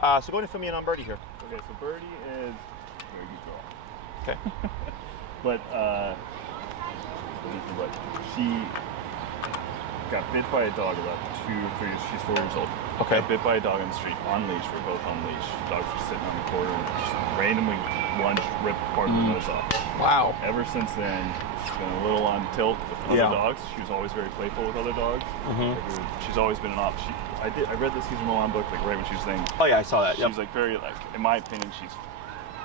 So go ahead and fill me in on Birdie here. Okay, so Birdie is very good girl. Okay. But she got bit by a dog about 2 or 3 years. She's 4 years old. Okay. Got bit by a dog on the street on leash. We're both on leash. The dogs were sitting on the corner and just randomly lunged, ripped part of the nose off. Wow. Ever since then, she's been a little on tilt with other dogs. She was always very playful with other dogs. She's always been an option. I read the Cesar Millan book like right when she was saying. Oh yeah, I saw that. She's like very like, in my opinion, she's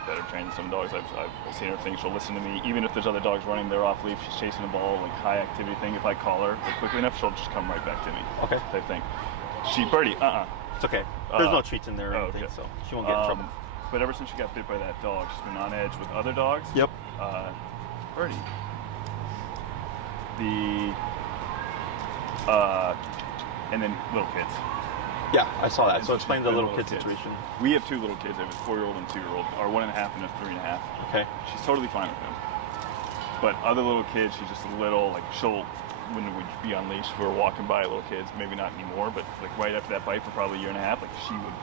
better trained than some dogs. I've seen her thing. She'll listen to me, even if there's other dogs running. They're off leash. She's chasing a ball, like high activity thing. If I call her like, quickly enough, she'll just come right back to me. Okay. Type thing. Birdie. It's okay. There's no treats in there or anything, so she won't get in trouble. But ever since she got bit by that dog, she's been on edge with other dogs. Yep. Birdie. And then little kids. Yeah, I saw that. So explain the little kid situation. We have 2 little kids. I have a 4-year-old and 2-year-old. Our 1.5 and a 3.5. Okay. She's totally fine with them. But other little kids, she's just a little like when we'd be on leash, we were walking by little kids. Maybe not anymore, but like right after that bite for probably a 1.5 years, like she would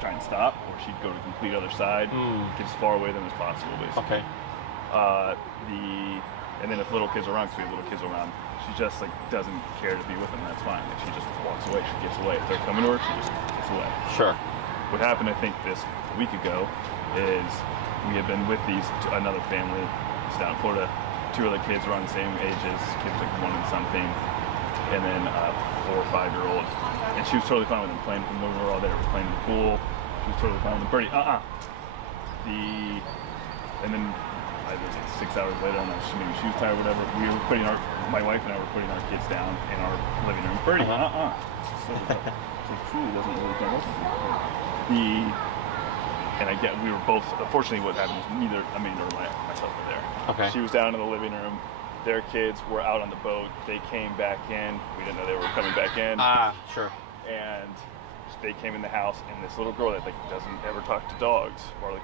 try and stop, or she'd go to the complete other side, get as far away from them as possible, basically. Okay. And then if little kids are around, because we have little kids around, she just like doesn't care to be with them. That's fine. Like she just walks away. She gets away. If they're coming to her, she just gets away. Sure. What happened, I think, this week ago is we had been with another family. It's down in Florida. 2 other kids around the same ages. Kids like 1 and something, and then a 4 or 5-year-old. And she was totally fine with them playing. When we were all there, we were playing in the pool. She was totally fine with them. Birdie. And then. It was like 6 hours later, and maybe she was tired, whatever. We were my wife and I were putting our kids down in our living room. Birdie, So it truly doesn't really come up. We were both. Unfortunately, what happened was neither Amanda or myself were there. Okay. She was down in the living room. Their kids were out on the boat. They came back in. We didn't know they were coming back in. Sure. And they came in the house, and this little girl that like doesn't ever talk to dogs, or is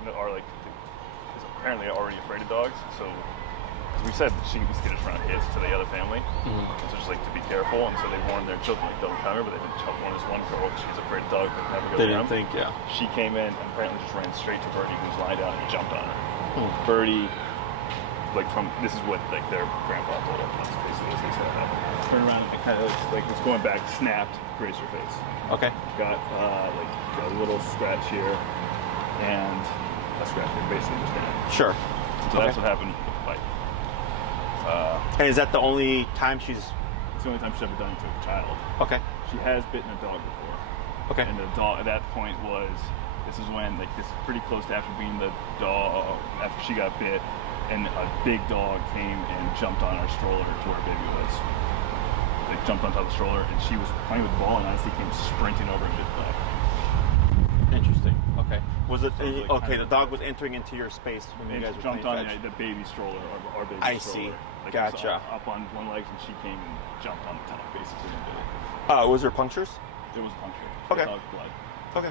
apparently already afraid of dogs. So, as we said, she was skittish around kids to the other family. So just like to be careful, and so they warned their children like don't come here, but they didn't warn this one girl. She's afraid of dogs, but never go They around. didn't think, yeah. She came in and apparently just ran straight to Birdie, who was lying down, and jumped on her. Birdie, this is what like their grandpa told them. That's basically what they said. Turned around and kind of like was going back, snapped, grazed her face. Okay. Got a little scratch here, and a scratch here, basically just down. Sure. So that's what happened with the bite. And is that the only time she's? It's the only time she's ever done it to a child. Okay. She has bitten a dog before. Okay. And the dog at that point this is when this is pretty close to after being the dog after she got bit, and a big dog came and jumped on our stroller to where baby was. Like jumped on top of the stroller, and she was playing with the ball, and honestly came sprinting over and bit the dog. Interesting. Okay. Was it okay? The dog was entering into your space when you guys were jumped playing on fetch. the baby stroller, our baby I stroller. see. Like Gotcha. Up on one leg, and she came and jumped on the top, basically. And did it. Was there punctures? There was a puncture. Okay. Dog blood. Okay.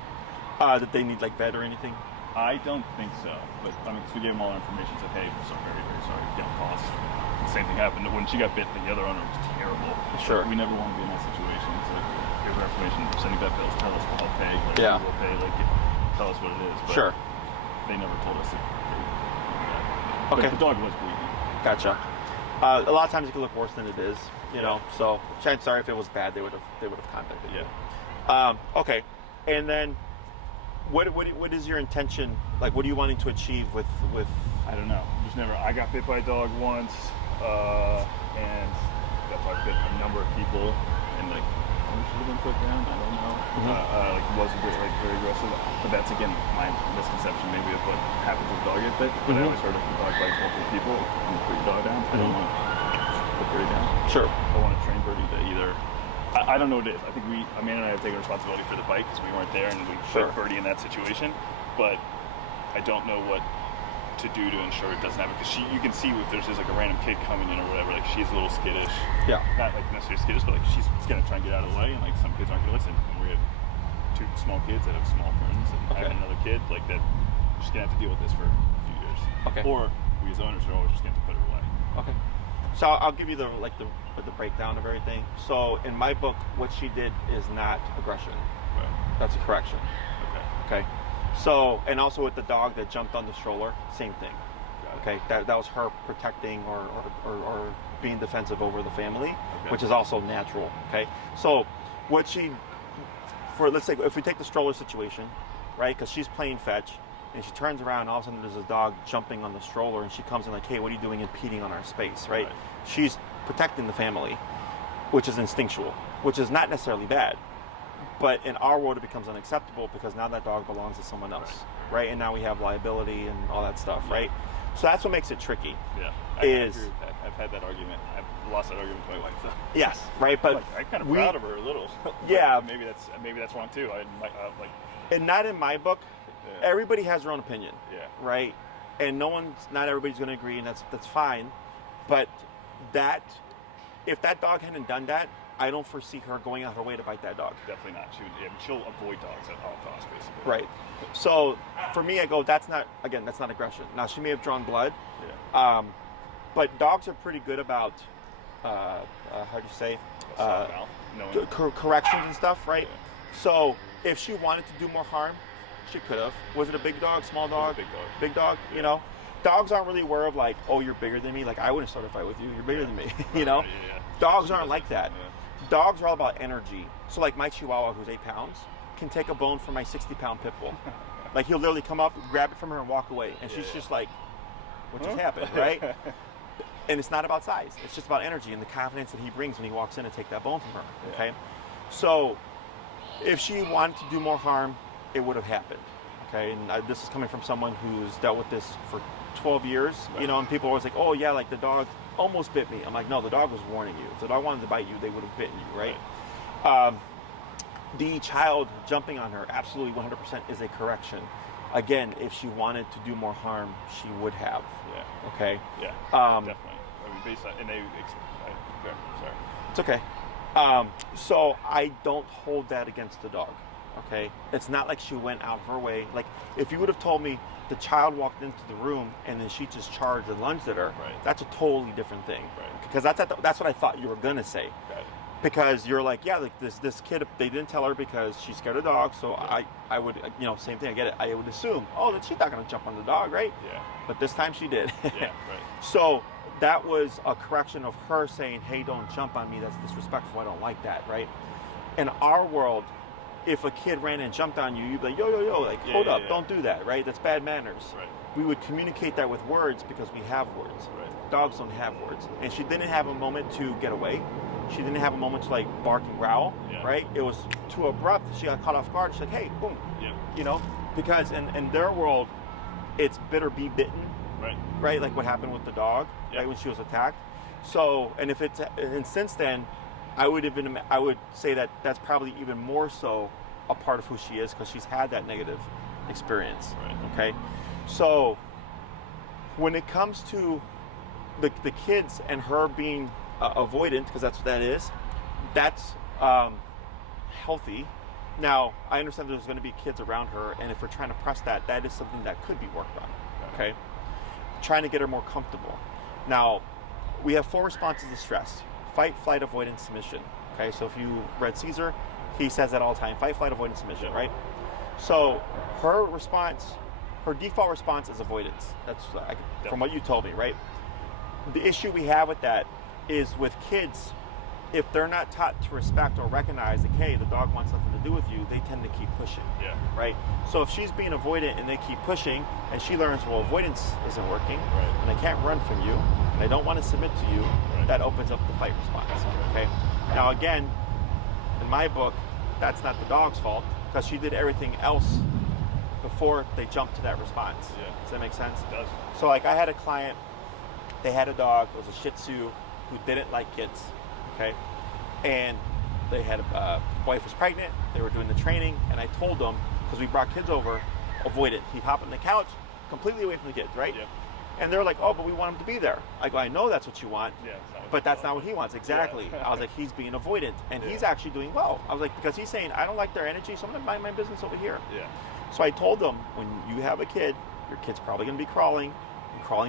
Did they need like vet or anything? I don't think so, but because we gave them all our information, said, hey, we're so very, very sorry, down cost. The same thing happened when she got bit. The other owner was terrible. Sure. We never want to be in that situation. So here's our information. Sending vet bills. Tell us what I'll pay. Like, Yeah. We'll pay. Tell us what it is. But Sure. They never told us. Okay. But the dog was bleeding. Gotcha. A lot of times it can look worse than it is, you know. So chances are, if it was bad, they would have contacted you. Okay. And then, what is your intention? Like, what are you wanting to achieve with? I don't know. Just never. I got bit by a dog once, and that's why I bit a number of people, and like we should have been put down. I don't know. Was a bit very aggressive, but that's again my misconception maybe of what happens with a dog get bit. But I always heard if a dog bites multiple people, you put your dog down. I don't want to put Birdie down. Sure. I want to train Birdie to either. I don't know what it is. I think Amanda and I have taken responsibility for the bite because we weren't there and we put Birdie in that situation. But I don't know what to do to ensure it doesn't happen, because you can see if there's just like a random kid coming in or whatever, like she's a little skittish. Yeah. Not like necessarily skittish, but like she's gonna try and get out of the way, and like some kids aren't gonna listen. And we have 2 small kids that have small friends, and I have another kid like that. We're just gonna have to deal with this for a few years. Okay. Or we as owners are always just gonna have to put her away. Okay. So I'll give you the breakdown of everything. So in my book, what she did is not aggression. Right. That's a correction. Okay. Okay. So, and also with the dog that jumped on the stroller, same thing. Okay. That was her protecting or being defensive over the family, which is also natural. Okay. So, let's say if we take the stroller situation, right? Because she's playing fetch, and she turns around, and all of a sudden there's a dog jumping on the stroller, and she comes in like, "Hey, what are you doing impeding on our space?" Right? She's protecting the family, which is instinctual, which is not necessarily bad. But in our world, it becomes unacceptable because now that dog belongs to someone else, right? And now we have liability and all that stuff, right? So that's what makes it tricky. Yeah, I've had that argument. I've lost that argument with my wife. So. Yes, right. But I'm kind of proud of her a little. Yeah, maybe that's wrong too. And not in my book. Yeah. Everybody has their own opinion. Yeah. Right. And not everybody's going to agree, and that's fine. But if that dog hadn't done that, I don't foresee her going out her way to bite that dog. Definitely not. She'll avoid dogs at all costs, basically. Right. So for me, I go, that's not aggression. Now, she may have drawn blood. Yeah. But dogs are pretty good about, how do you say? Corrections and stuff, right? Yeah. So if she wanted to do more harm, she could have. Was it a big dog, small dog? It was a big dog. Big dog, yeah. You know? Dogs aren't really aware of like, oh, you're bigger than me. Like, I wouldn't start a fight with you. You're bigger than me, you know? Yeah. Dogs aren't like that. Yeah. Dogs are all about energy. So like my Chihuahua, who's 8 pounds, can take a bone from my 60-pound pit bull. Like he'll literally come up, grab it from her, and walk away. And she's just like, what just happened, right? And it's not about size. It's just about energy and the confidence that he brings when he walks in to take that bone from her, okay? So if she wanted to do more harm, it would have happened, okay? And this is coming from someone who's dealt with this for 12 years, you know, and people are always like, oh yeah, like the dog almost bit me. I'm like, no, the dog was warning you. If the dog wanted to bite you, they would have bitten you, right? The child jumping on her, absolutely 100% is a correction. Again, if she wanted to do more harm, she would have. Yeah. Okay? Yeah, definitely. I mean, based on, sorry. It's okay. So I don't hold that against the dog, okay? It's not like she went out of her way. Like, if you would have told me the child walked into the room and then she just charged and lunged at her, that's a totally different thing. Right. Because that's what I thought you were going to say. Got it. Because you're like, yeah, like this kid, they didn't tell her because she's scared of dogs, so I would, you know, same thing, I get it. I would assume, oh, that she's not going to jump on the dog, right? Yeah. But this time she did. Yeah, right. So that was a correction of her saying, hey, don't jump on me, that's disrespectful, I don't like that, right? In our world, if a kid ran and jumped on you, you'd be like, yo, like, hold up, don't do that, right? That's bad manners. Right. We would communicate that with words because we have words. Right. Dogs don't have words. And she didn't have a moment to get away. She didn't have a moment to like bark and growl, right? It was too abrupt. She got caught off guard. She's like, hey, boom. Yeah. You know, because in their world, it's bit or be bitten, right? Like what happened with the dog, right, when she was attacked. So, and since then, I would say that that's probably even more so a part of who she is because she's had that negative experience. Right. Okay, so when it comes to the kids and her being avoidant, because that's what that is, that's healthy. Now, I understand there's going to be kids around her, and if we're trying to press that, that is something that could be worked on. Okay, trying to get her more comfortable. Now, we have 4 responses to stress: fight, flight, avoidance, submission. Okay, so if you read Caesar, he says that all the time: fight, flight, avoidance, submission, right? So her default response is avoidance. That's from what you told me, right? The issue we have with that is with kids, if they're not taught to respect or recognize that, hey, the dog wants something to do with you, they tend to keep pushing, right? So if she's being avoidant and they keep pushing, and she learns, well, avoidance isn't working, and I can't run from you, and I don't want to submit to you, that opens up the fight response, okay? Now again, in my book, that's not the dog's fault, because she did everything else before they jumped to that response. Does that make sense? It does. So like I had a client, they had a dog, it was a Shih Tzu, who didn't like kids, okay? And they had a wife was pregnant, they were doing the training, and I told them, because we brought kids over, avoid it. He'd hop on the couch, completely away from the kids, right? Yeah. And they're like, oh, but we want him to be there. I go, I know that's what you want, but that's not what he wants, exactly. Yeah. I was like, he's being avoidant, and he's actually doing well. I was like, because he's saying, I don't like their energy, so I'm gonna mind my business over here. Yeah. So I told them, when you have a kid, your kid's probably gonna be crawling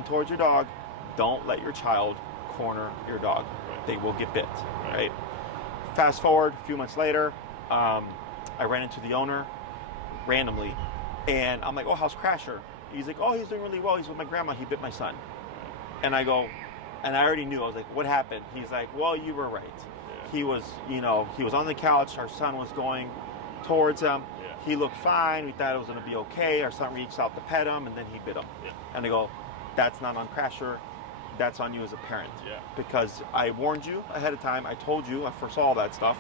towards your dog. Don't let your child corner your dog. They will get bit, right? Fast forward a few months later, I ran into the owner. randomly, and I'm like, oh, how's Crasher? He's like, oh, he's doing really well. He's with my grandma. He bit my son. And I go, and I already knew. I was like, what happened? He's like, well, you were right. Yeah. He was, you know, he was on the couch. Our son was going towards him. Yeah. He looked fine. We thought it was going to be okay. Our son reached out to pet him, and then he bit him. Yeah. And I go, that's not on Crasher. That's on you as a parent. Yeah. Because I warned you ahead of time. I told you. I foresaw all that stuff.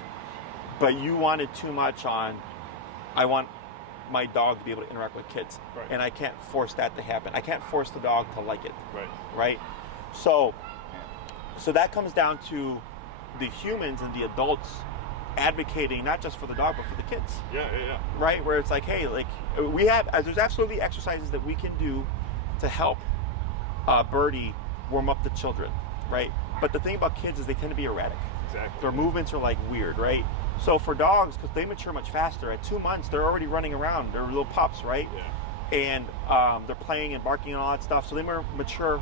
But you wanted too much on, I want my dog to be able to interact with kids. Right. And I can't force that to happen. I can't force the dog to like it. Right. Right? So that comes down to the humans and the adults advocating not just for the dog but for the kids. Yeah. Right? Where it's like, hey, like we have, there's absolutely exercises that we can do to help Birdie warm up the children, right? But the thing about kids is they tend to be erratic. Exactly. Their movements are like weird, right? So for dogs, because they mature much faster, at 2 months they're already running around. They're little pups, right? Yeah. And they're playing and barking and all that stuff. So they mature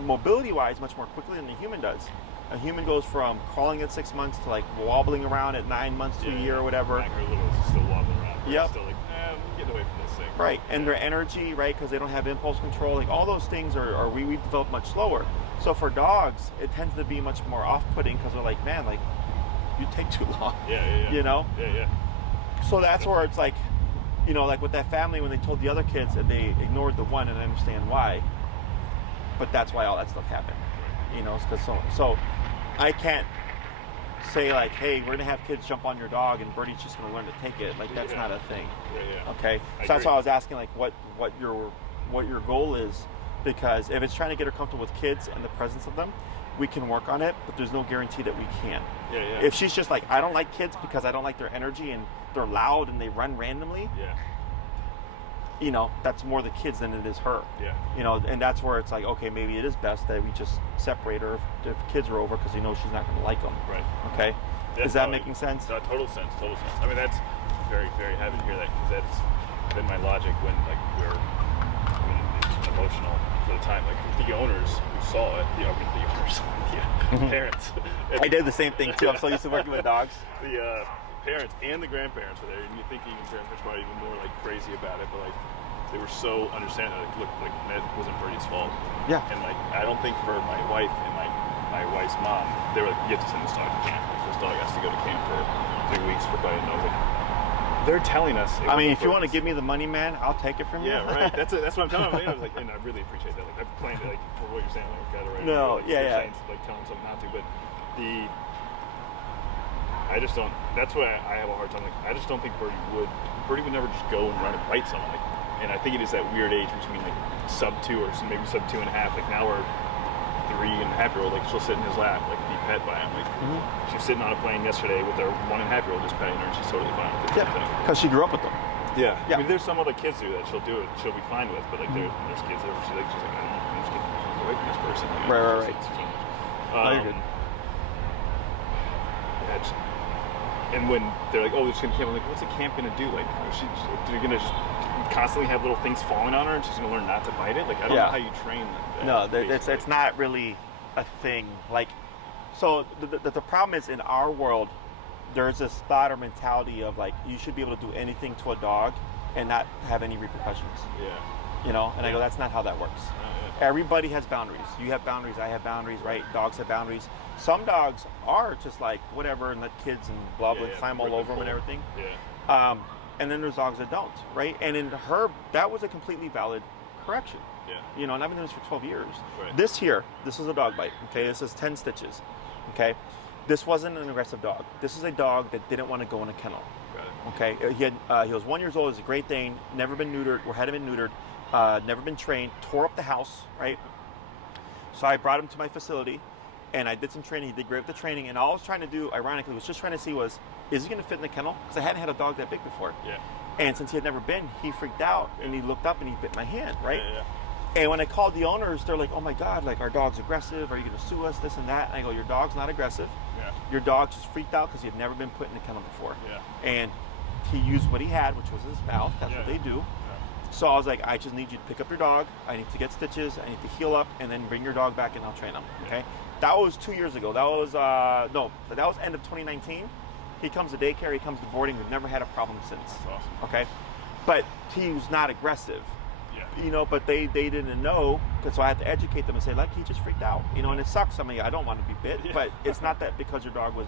mobility-wise much more quickly than a human does. A human goes from crawling at 6 months to like wobbling around at 9 months to a year or whatever. Like her little is still wobbling around. Yep. Still like, get away from this thing. Right, and their energy, right, because they don't have impulse control, like all those things are we develop much slower. So for dogs, it tends to be much more off-putting because they're like, man, like you take too long. Yeah. You know? Yeah. So that's where it's like, you know, like with that family when they told the other kids that they ignored the one, and I understand why. But that's why all that stuff happened. You know, because so I can't say like, hey, we're gonna have kids jump on your dog and Birdie's just gonna learn to take it. Like that's not a thing. Yeah. Okay. So that's why I was asking like what your goal is, because if it's trying to get her comfortable with kids and the presence of them, we can work on it, but there's no guarantee that we can. Yeah. If she's just like, I don't like kids because I don't like their energy and they're loud and they run randomly, you know, that's more the kids than it is her. Yeah. You know, and that's where it's like, okay, maybe it is best that we just separate her if kids are over because you know she's not going to like them. Right. Okay? That's is that making sense? Total sense. I mean, that's very, very happy to hear that, because that's been my logic when like we're emotional for the time. Like the owners who saw it, the owners, the parents. I did the same thing too. I'm so used to working with dogs. The parents and the grandparents were there, and you think even grandparents probably even more like crazy about it, but like they were so understanding. Like, look, like that wasn't Birdie's fault. Yeah. And like I don't think for my wife and my wife's mom, they were like, you have to send this dog to camp. Like, this dog has to go to camp for 3 weeks for Birdie to know. Like, they're telling us. I mean, if you want to give me the money, man, I'll take it from you. Yeah, right. That's what I'm telling them. I was like, and I really appreciate that. Like, I've planned it, like, for what you're saying, like, got it right. No, like, yeah. Saying, like, telling them something not to, but I just don't. That's what I have a hard time. Like, I just don't think Birdie would never just go and run and bite someone. Like, and I think it is that weird age between like sub 2 or maybe sub 2.5. Like now we're 3.5-year-old. Like she'll sit in his lap, like be pet by him. Like she was sitting on a plane yesterday with our 1.5-year-old just petting her, and she's totally fine with it. Yeah, because she grew up with them. Yeah. I mean, there's some other kids do that. She'll do it. She'll be fine with. But like there's kids that she's like, I don't know, I'm just getting away from this person. Like, Right. You're good. And when they're like, oh, they're just gonna camp, I'm like, what's a camp gonna do? Like, they're gonna just constantly have little things falling on her, and she's gonna learn not to bite it. Like, I don't know how you train that. No, it's not really a thing. Like, so the problem is in our world, there's this thought or mentality of like you should be able to do anything to a dog and not have any repercussions. Yeah. You know, and I go, that's not how that works. Everybody has boundaries. You have boundaries. I have boundaries, right? Dogs have boundaries. Some dogs are just like whatever and let kids and blah blah climb all over them and everything. Yeah. And then there's dogs that don't, right? And in her, that was a completely valid correction. Yeah. You know, and I've been doing this for 12 years. Right. This is a dog bite. Okay, this is 10 stitches. Okay, this wasn't an aggressive dog. This is a dog that didn't want to go in a kennel. Got it. Okay, he was 1 year old. He's a Great Dane, never been neutered or hadn't been neutered, never been trained. Tore up the house, right? So I brought him to my facility, and I did some training. He did great with the training, and all I was trying to do, ironically, was just trying to see is he going to fit in the kennel? Because I hadn't had a dog that big before. Yeah. And since he had never been, he freaked out, and he looked up and he bit my hand, right? Yeah. And when I called the owners, they're like, oh my God, like our dog's aggressive. Are you going to sue us, this and that? And I go, your dog's not aggressive. Yeah. Your dog just freaked out because he had never been put in a kennel before. Yeah. And he used what he had, which was his mouth. That's what they do. Yeah. So I was like, I just need you to pick up your dog. I need to get stitches. I need to heal up, and then bring your dog back, and I'll train him. Okay. That was 2 years ago. That was that was end of 2019. He comes to daycare. He comes to boarding. We've never had a problem since. That's awesome. Okay. but he was not aggressive. Yeah. But they didn't know, so I had to educate them and say, like, he just freaked out. And it sucks. I mean, I don't want to be bit, but it's not that because your dog was,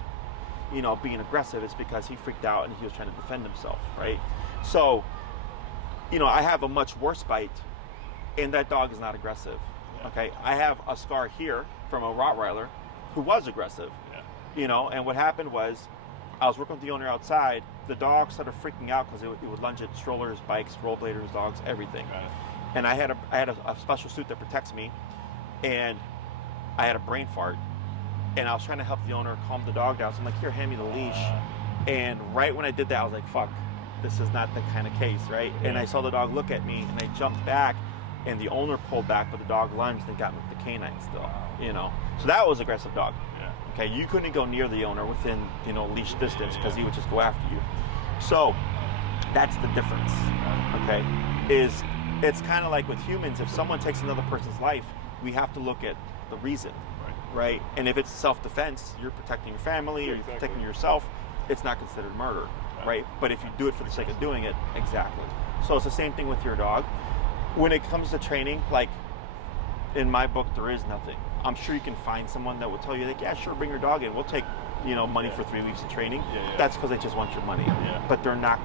being aggressive. It's because he freaked out and he was trying to defend himself, right? So, I have a much worse bite, and that dog is not aggressive. Yeah. Okay, I have a scar here from a Rottweiler who was aggressive. Yeah. And what happened was, I was working with the owner outside. The dog started freaking out because it would lunge at strollers, bikes, rollerbladers, dogs, everything. Right. And I had a special suit that protects me, and I had a brain fart, and I was trying to help the owner calm the dog down. So I'm like, here, hand me the leash. And right when I did that, I was like, fuck, this is not the kind of case, right? Yeah. And I saw the dog look at me, and I jumped back, and the owner pulled back, but the dog lunged and got me with the canine still, So that was aggressive dog. Yeah. Okay, you couldn't go near the owner within, leash distance because he would just go after you. So that's the difference, okay? It's kind of like with humans, if someone takes another person's life, we have to look at the reason, right? And if it's self-defense, you're protecting your family, or you're protecting yourself, it's not considered murder, right? But if you do it for the sake of doing it, exactly. So it's the same thing with your dog. When it comes to training, like in my book, there is nothing. I'm sure you can find someone that will tell you, like, yeah, sure, bring your dog in. We'll take, money for 3 weeks of training. Yeah. That's because they just want your money. Yeah. But they're not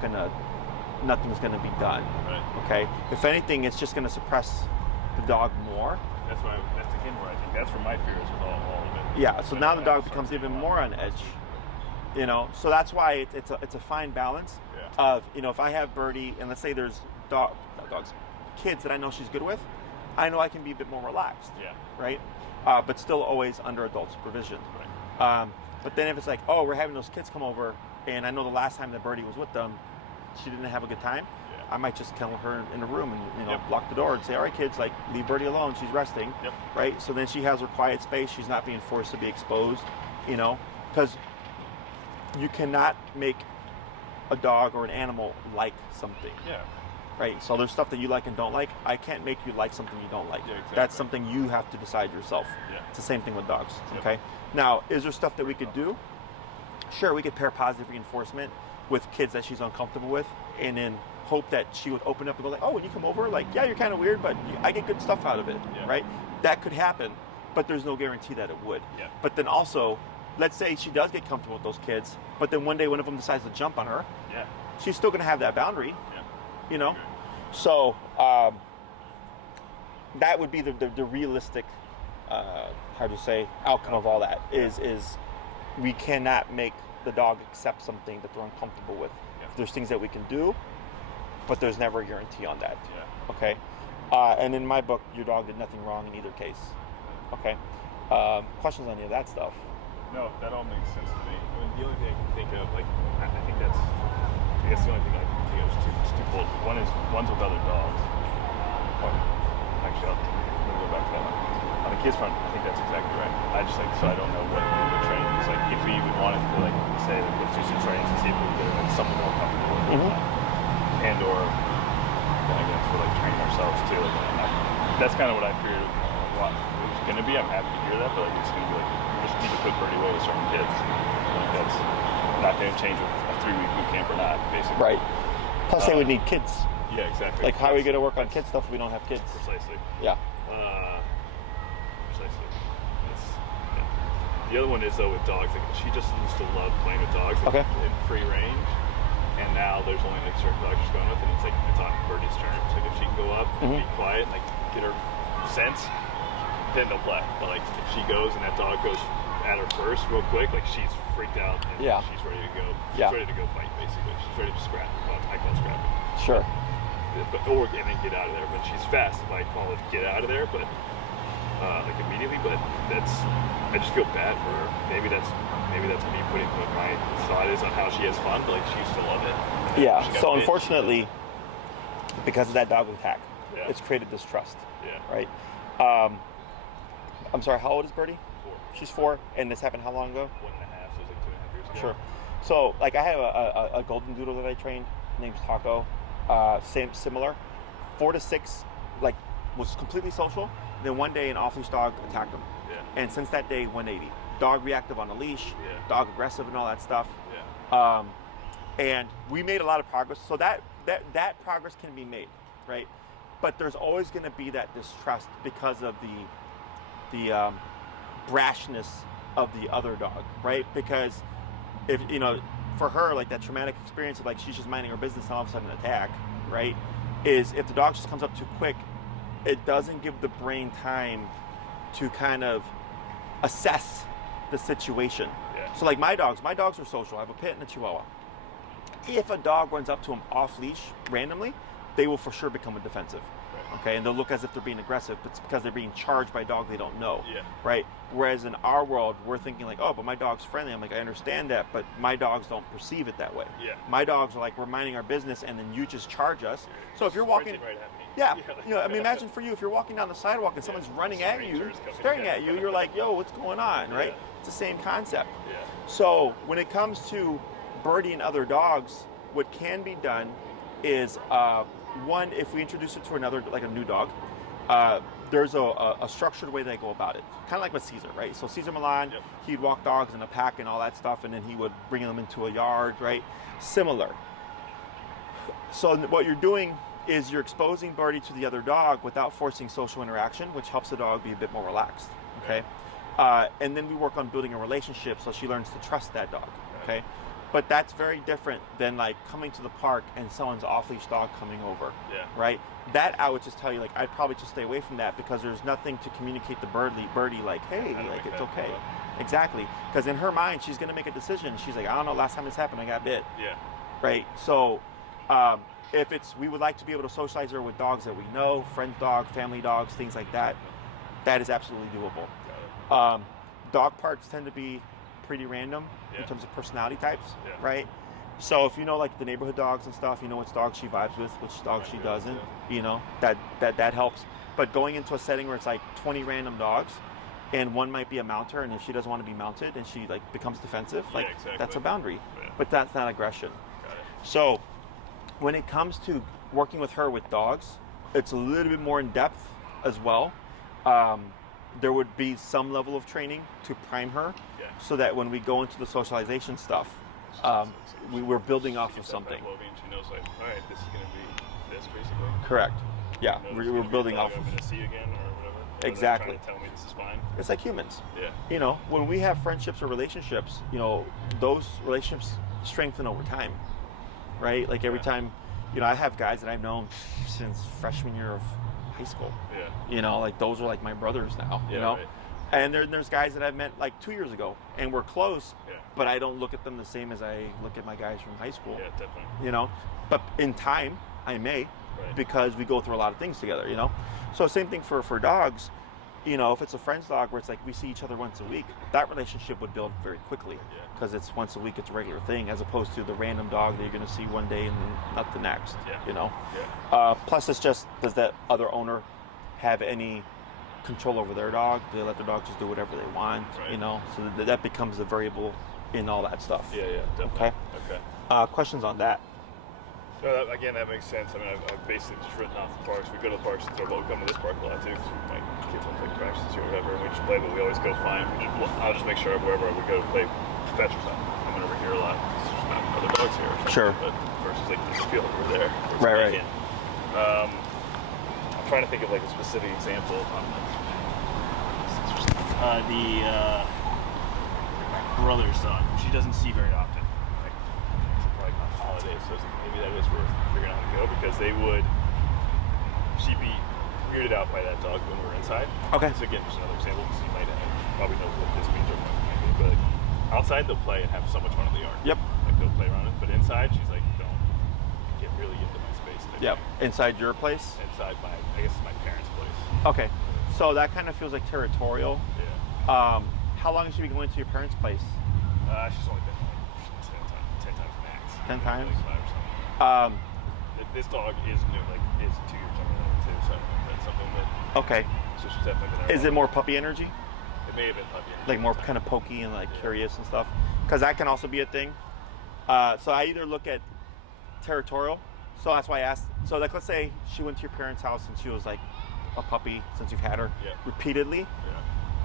nothing's gonna be done. Right. Okay? If anything, it's just gonna suppress the dog more. That's again where I think that's where my fear is with all of it. Yeah, so now the dog becomes even more on edge. So that's why it's a fine balance of, if I have Birdie, and let's say there's kids that I know she's good with, I know I can be a bit more relaxed. Yeah. Right? But still always under adult supervision. Right. But then if it's like, oh, we're having those kids come over, and I know the last time that Birdie was with them, she didn't have a good time, I might just kill her in a room and lock the door and say, all right, kids, like, leave Birdie alone. She's resting, right? So then she has her quiet space. She's not being forced to be exposed, because you cannot make a dog or an animal like something. Yeah. Right? So there's stuff that you like and don't like. I can't make you like something you don't like. Yeah, exactly. That's something you have to decide yourself. Yeah. It's the same thing with dogs, okay? Now, is there stuff that we could do? Sure, we could pair positive reinforcement with kids that she's uncomfortable with, and then hope that she would open up and go like, oh, when you come over, like, yeah, you're kind of weird, but I get good stuff out of it, right? That could happen, but there's no guarantee that it would. Yeah. But then also, let's say she does get comfortable with those kids, but then one day one of them decides to jump on her, she's still going to have that boundary, So that would be the realistic, outcome of all that is we cannot make the dog accept something that they're uncomfortable with. There's things that we can do, but there's never a guarantee on that. Okay? And in my book, your dog did nothing wrong in either case. Okay? Questions on any of that stuff? No, that all makes sense to me. I mean, the only thing I can think of, like, I think that's, I guess the only thing I can think of is twofold. One's with other dogs. Actually, I'm going to go back to that one. On the kids front, I think that's exactly right. I don't know what we would train. It's like, if we even wanted to, like, say, let's do some trainings and see if we could get like, something more comfortable with it. And or, then I guess, we're like training ourselves too. That's kind of what I fear what it's going to be. I'm happy to hear that, but like, it's going to be like, we just need to put Birdie away with certain kids. Like, that's not going to change with a 3-week boot camp or not, basically. Right. Plus, they would need kids. Yeah, exactly. Like, how are we going to work on kid stuff if we don't have kids? Precisely. Yeah. Precisely. The other one is, though, with dogs. Like, she just used to love playing with dogs in free range. And now there's only like certain dogs she's going with, and it's on Birdie's terms. Like, if she can go up and be quiet, like get her sense, then they'll play. But like if she goes and that dog goes at her first real quick, like she's freaked out and she's ready to go. She's ready to go fight, basically. She's ready to scrap. I call it scrapping. Sure. Or and then get out of there. But she's fast. If I call it get out of there, but like immediately. But I just feel bad for her. Maybe that's me putting what my thought is on how she has fun, but like she used to love it. Yeah. So unfortunately, because of that dog attack, it's created distrust. Right. I'm sorry. How old is Birdie? 4. She's 4, and this happened how long ago? 1.5. So it was like 2.5 years ago. Sure. So like I have a golden doodle that I trained, named Taco. Similar. 4 to 6, like was completely social. Then one day an off-leash dog attacked him. And since that day, 180. Dog reactive on a leash, dog aggressive and all that stuff. And we made a lot of progress. So that that progress can be made, right? But there's always going to be that distrust because of the brashness of the other dog, right? Because if for her, like that traumatic experience of like she's just minding her business and all of a sudden an attack, right? Is if the dog just comes up too quick, it doesn't give the brain time to kind of assess the situation. Yeah. So like my dogs are social. I have a pit and a Chihuahua. If a dog runs up to them off leash randomly, they will for sure become a defensive. Right. Okay, and they'll look as if they're being aggressive, but it's because they're being charged by a dog they don't know. Yeah. Right? Whereas in our world, we're thinking like, oh, but my dog's friendly. I'm like, I understand that, but my dogs don't perceive it that way. Yeah. My dogs are like, we're minding our business, and then you just charge us. So if you're walking, Sprinting right at me. yeah, I mean, imagine for you if you're walking down the sidewalk and someone's running at you, staring at you, you're like, yo, what's going on, right? Yeah. It's the same concept. Yeah. So when it comes to Birdie and other dogs, what can be done is one, if we introduce it to another, like a new dog, there's a structured way they go about it. Kind of like with Caesar, right? So Caesar Milan, Yep. he'd walk dogs in a pack and all that stuff, and then he would bring them into a yard, right? Similar. So what you're doing is you're exposing Birdie to the other dog without forcing social interaction, which helps the dog be a bit more relaxed, okay? And then we work on building a relationship so she learns to trust that dog, okay? But that's very different than like coming to the park and someone's off-leash dog coming over, right? That I would just tell you, like, I'd probably just stay away from that because there's nothing to communicate to Birdie like, hey, like, it's okay. Exactly. Because in her mind, she's going to make a decision. She's like, I don't know, last time this happened, I got bit. Yeah. Right? So if we would like to be able to socialize her with dogs that we know, friend dog, family dogs, things like that, that is absolutely doable. Dog parks tend to be pretty random in terms of personality types, right? So if you know like the neighborhood dogs and stuff, you know which dog she vibes with, which dog she doesn't, you know, that helps. But going into a setting where it's like 20 random dogs and one might be a mounter, and if she doesn't want to be mounted and she like becomes defensive, like that's a boundary, but that's not aggression. So when it comes to working with her with dogs, it's a little bit more in depth as well. There would be some level of training to prime her so that when we go into the socialization stuff, we're building off of something. She knows, like, all right, this is going to be this, basically. Correct. Yeah, we're building off I'm of. going to see you again or whatever. Exactly. Tell me this is fine. It's like humans. Yeah. You know, when we have friendships or relationships, you know, those relationships strengthen over time, right? Like every time, you know, I have guys that I've known since freshman year of high school. Yeah. You know, like those are like my brothers now, you know? Right. And there's guys that I've met like 2 years ago and we're close, but I don't look at them the same as I look at my guys from high school. Yeah, definitely. You know, but in time I may, because we go through a lot of things together, you know? So same thing for dogs. You know, if it's a friend's dog where it's like we see each other once a week, that relationship would build very quickly because it's once a week, it's a regular thing, as opposed to the random dog that you're going to see one day and not the next, you know? Plus it's just, does that other owner have any control over their dog? Do they let their dog just do whatever they want, you know? So that becomes a variable in all that stuff. Yeah, definitely. Okay. Questions on that? No, again, that makes sense. I mean, I've basically just written off the parks. We go to the parks, we come to this park a lot too, because my kids want to play practice or whatever, and we just play, but we always go fine. I'll just make sure wherever we go to play fetch or something, I'm going over here a lot. There's just not other dogs here or something. Sure. But versus like in the field over there. Right. I'm trying to think of like a specific example on the brother's dog, which she doesn't see very often. Like on holidays, so maybe that is where we're figuring out how to go, because she'd be weirded out by that dog when we're inside. Okay. So again, just another example, because you might probably know what this means or what it might be, but outside they'll play and have so much fun in the yard. Yep. Like they'll play around it, but inside she's like, don't get really into my space. Yep. Inside your place? Inside I guess it's my parents' place. Okay. So that kind of feels like territorial. Yeah. How long has she been going to your parents' place? She's only been like 10 times max. 10 times? Like 5 or something. This dog is new, like is 2 years younger than me too, so that's something that. Okay. So she's definitely been. Is it more puppy energy? It may have been puppy energy. Like more kind of pokey and like curious and stuff, because that can also be a thing. So I either look at territorial. So that's why I asked. So like, let's say she went to your parents' house and she was like a puppy since you've had her repeatedly.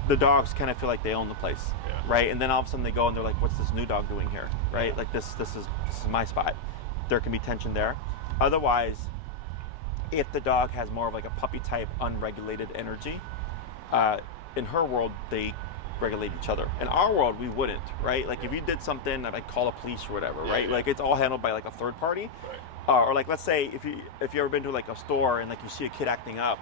The dogs kind of feel like they own the place, right? And then all of a sudden they go and they're like, "What's this new dog doing here?" Right? Like this is my spot. There can be tension there. Otherwise, if the dog has more of like a puppy type unregulated energy, in her world they regulate each other. In our world we wouldn't, right? Like if you did something that I'd call a police or whatever, right? Like it's all handled by like a third party. Or like let's say if you ever been to like a store and like you see a kid acting up,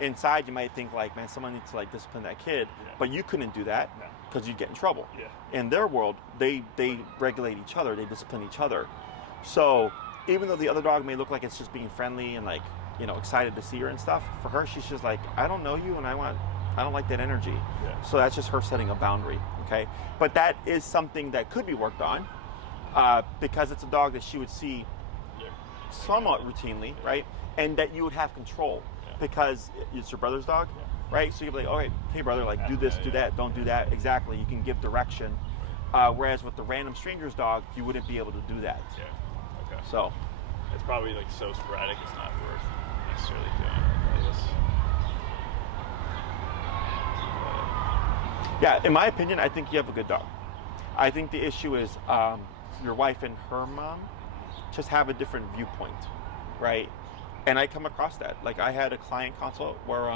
inside you might think like, man, someone needs to like discipline that kid, but you couldn't do that because you'd get in trouble. In their world, they regulate each other, they discipline each other. So even though the other dog may look like it's just being friendly and like, you know, excited to see her and stuff, for her she's just like, I don't know you and I don't like that energy. So that's just her setting a boundary, okay? But that is something that could be worked on because it's a dog that she would see somewhat routinely, right? And that you would have control because it's your brother's dog, right? So you'd be like, okay, hey brother, like do this, do that, don't do that. Exactly, you can give direction. Whereas with the random stranger's dog, you wouldn't be able to do that. So it's probably like so sporadic, it's not worth necessarily doing it, I guess. Yeah, in my opinion, I think you have a good dog. I think the issue is your wife and her mom just have a different viewpoint, right? And I come across that. Like I had a client consult where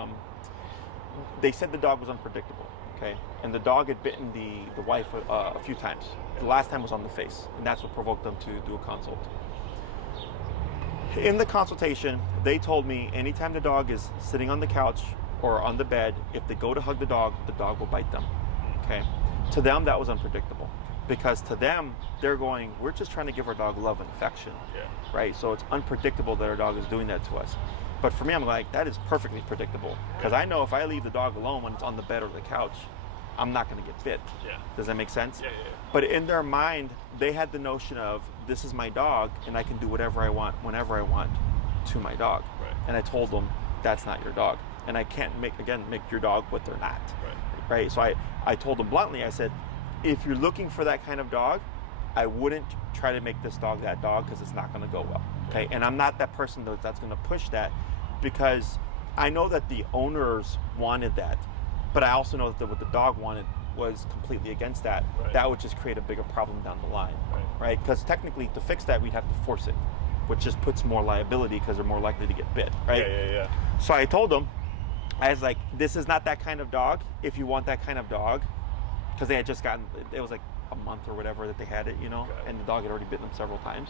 they said the dog was unpredictable, okay? And the dog had bitten the wife a few times. The last time was on the face, and that's what provoked them to do a consult. In the consultation, they told me anytime the dog is sitting on the couch or on the bed, if they go to hug the dog will bite them, okay? To them, that was unpredictable. Because to them, they're going, we're just trying to give our dog love and affection, right? So it's unpredictable that our dog is doing that to us. But for me, I'm like, that is perfectly predictable. Because I know if I leave the dog alone when it's on the bed or the couch, I'm not going to get bit. Does that make sense? But in their mind, they had the notion of, this is my dog, and I can do whatever I want, whenever I want, to my dog. And I told them, that's not your dog. And I can't make your dog what they're not. Right? So I told them bluntly, I said, if you're looking for that kind of dog, I wouldn't try to make this dog that dog because it's not going to go well. Okay, and I'm not that person that's going to push that because I know that the owners wanted that, but I also know that what the dog wanted was completely against that. That would just create a bigger problem down the line, right? Because technically, to fix that, we'd have to force it, which just puts more liability because they're more likely to get bit, right? So I told them, I was like, this is not that kind of dog. If you want that kind of dog, because they had just gotten, it was like a month or whatever that they had it, you know, and the dog had already bitten them several times.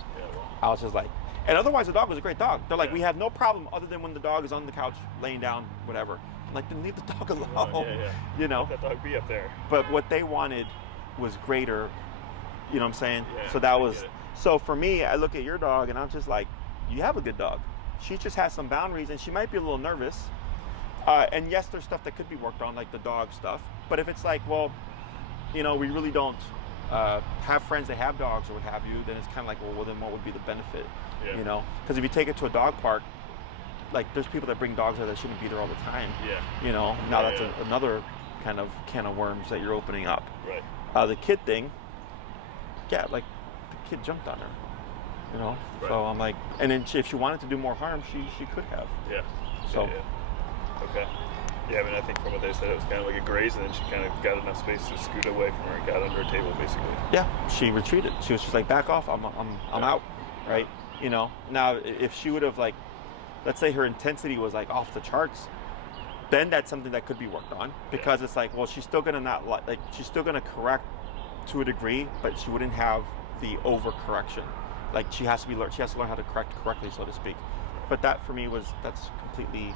I was just like, and otherwise the dog was a great dog. They're like, we have no problem other than when the dog is on the couch laying down, whatever. I'm like, then leave the dog alone, you know. Let that dog be up there. But what they wanted was greater, you know what I'm saying? So that was, so for me, I look at your dog and I'm just like, you have a good dog. She just has some boundaries and she might be a little nervous. And yes, there's stuff that could be worked on, like the dog stuff. But if it's like, well, you know, we really don't have friends that have dogs or what have you, then it's kind of like, well, then what would be the benefit? You know? Because if you take it to a dog park, like there's people that bring dogs there that shouldn't be there all the time. You know? Now that's another kind of can of worms that you're opening up. The kid thing, like the kid jumped on her. You know? So I'm like, and then if she wanted to do more harm, she could have. So. Okay. Yeah, I mean, I think from what they said, it was kind of like a graze, and then she kind of got enough space to scoot away from her and got under a table, basically. Yeah, she retreated. She was just like, back off, I'm out, right? You know, now if she would have like, let's say her intensity was like off the charts, then that's something that could be worked on because it's like, well, she's still gonna not like she's still gonna correct to a degree, but she wouldn't have the overcorrection. Like she has to learn how to correct correctly, so to speak. But that for me that's completely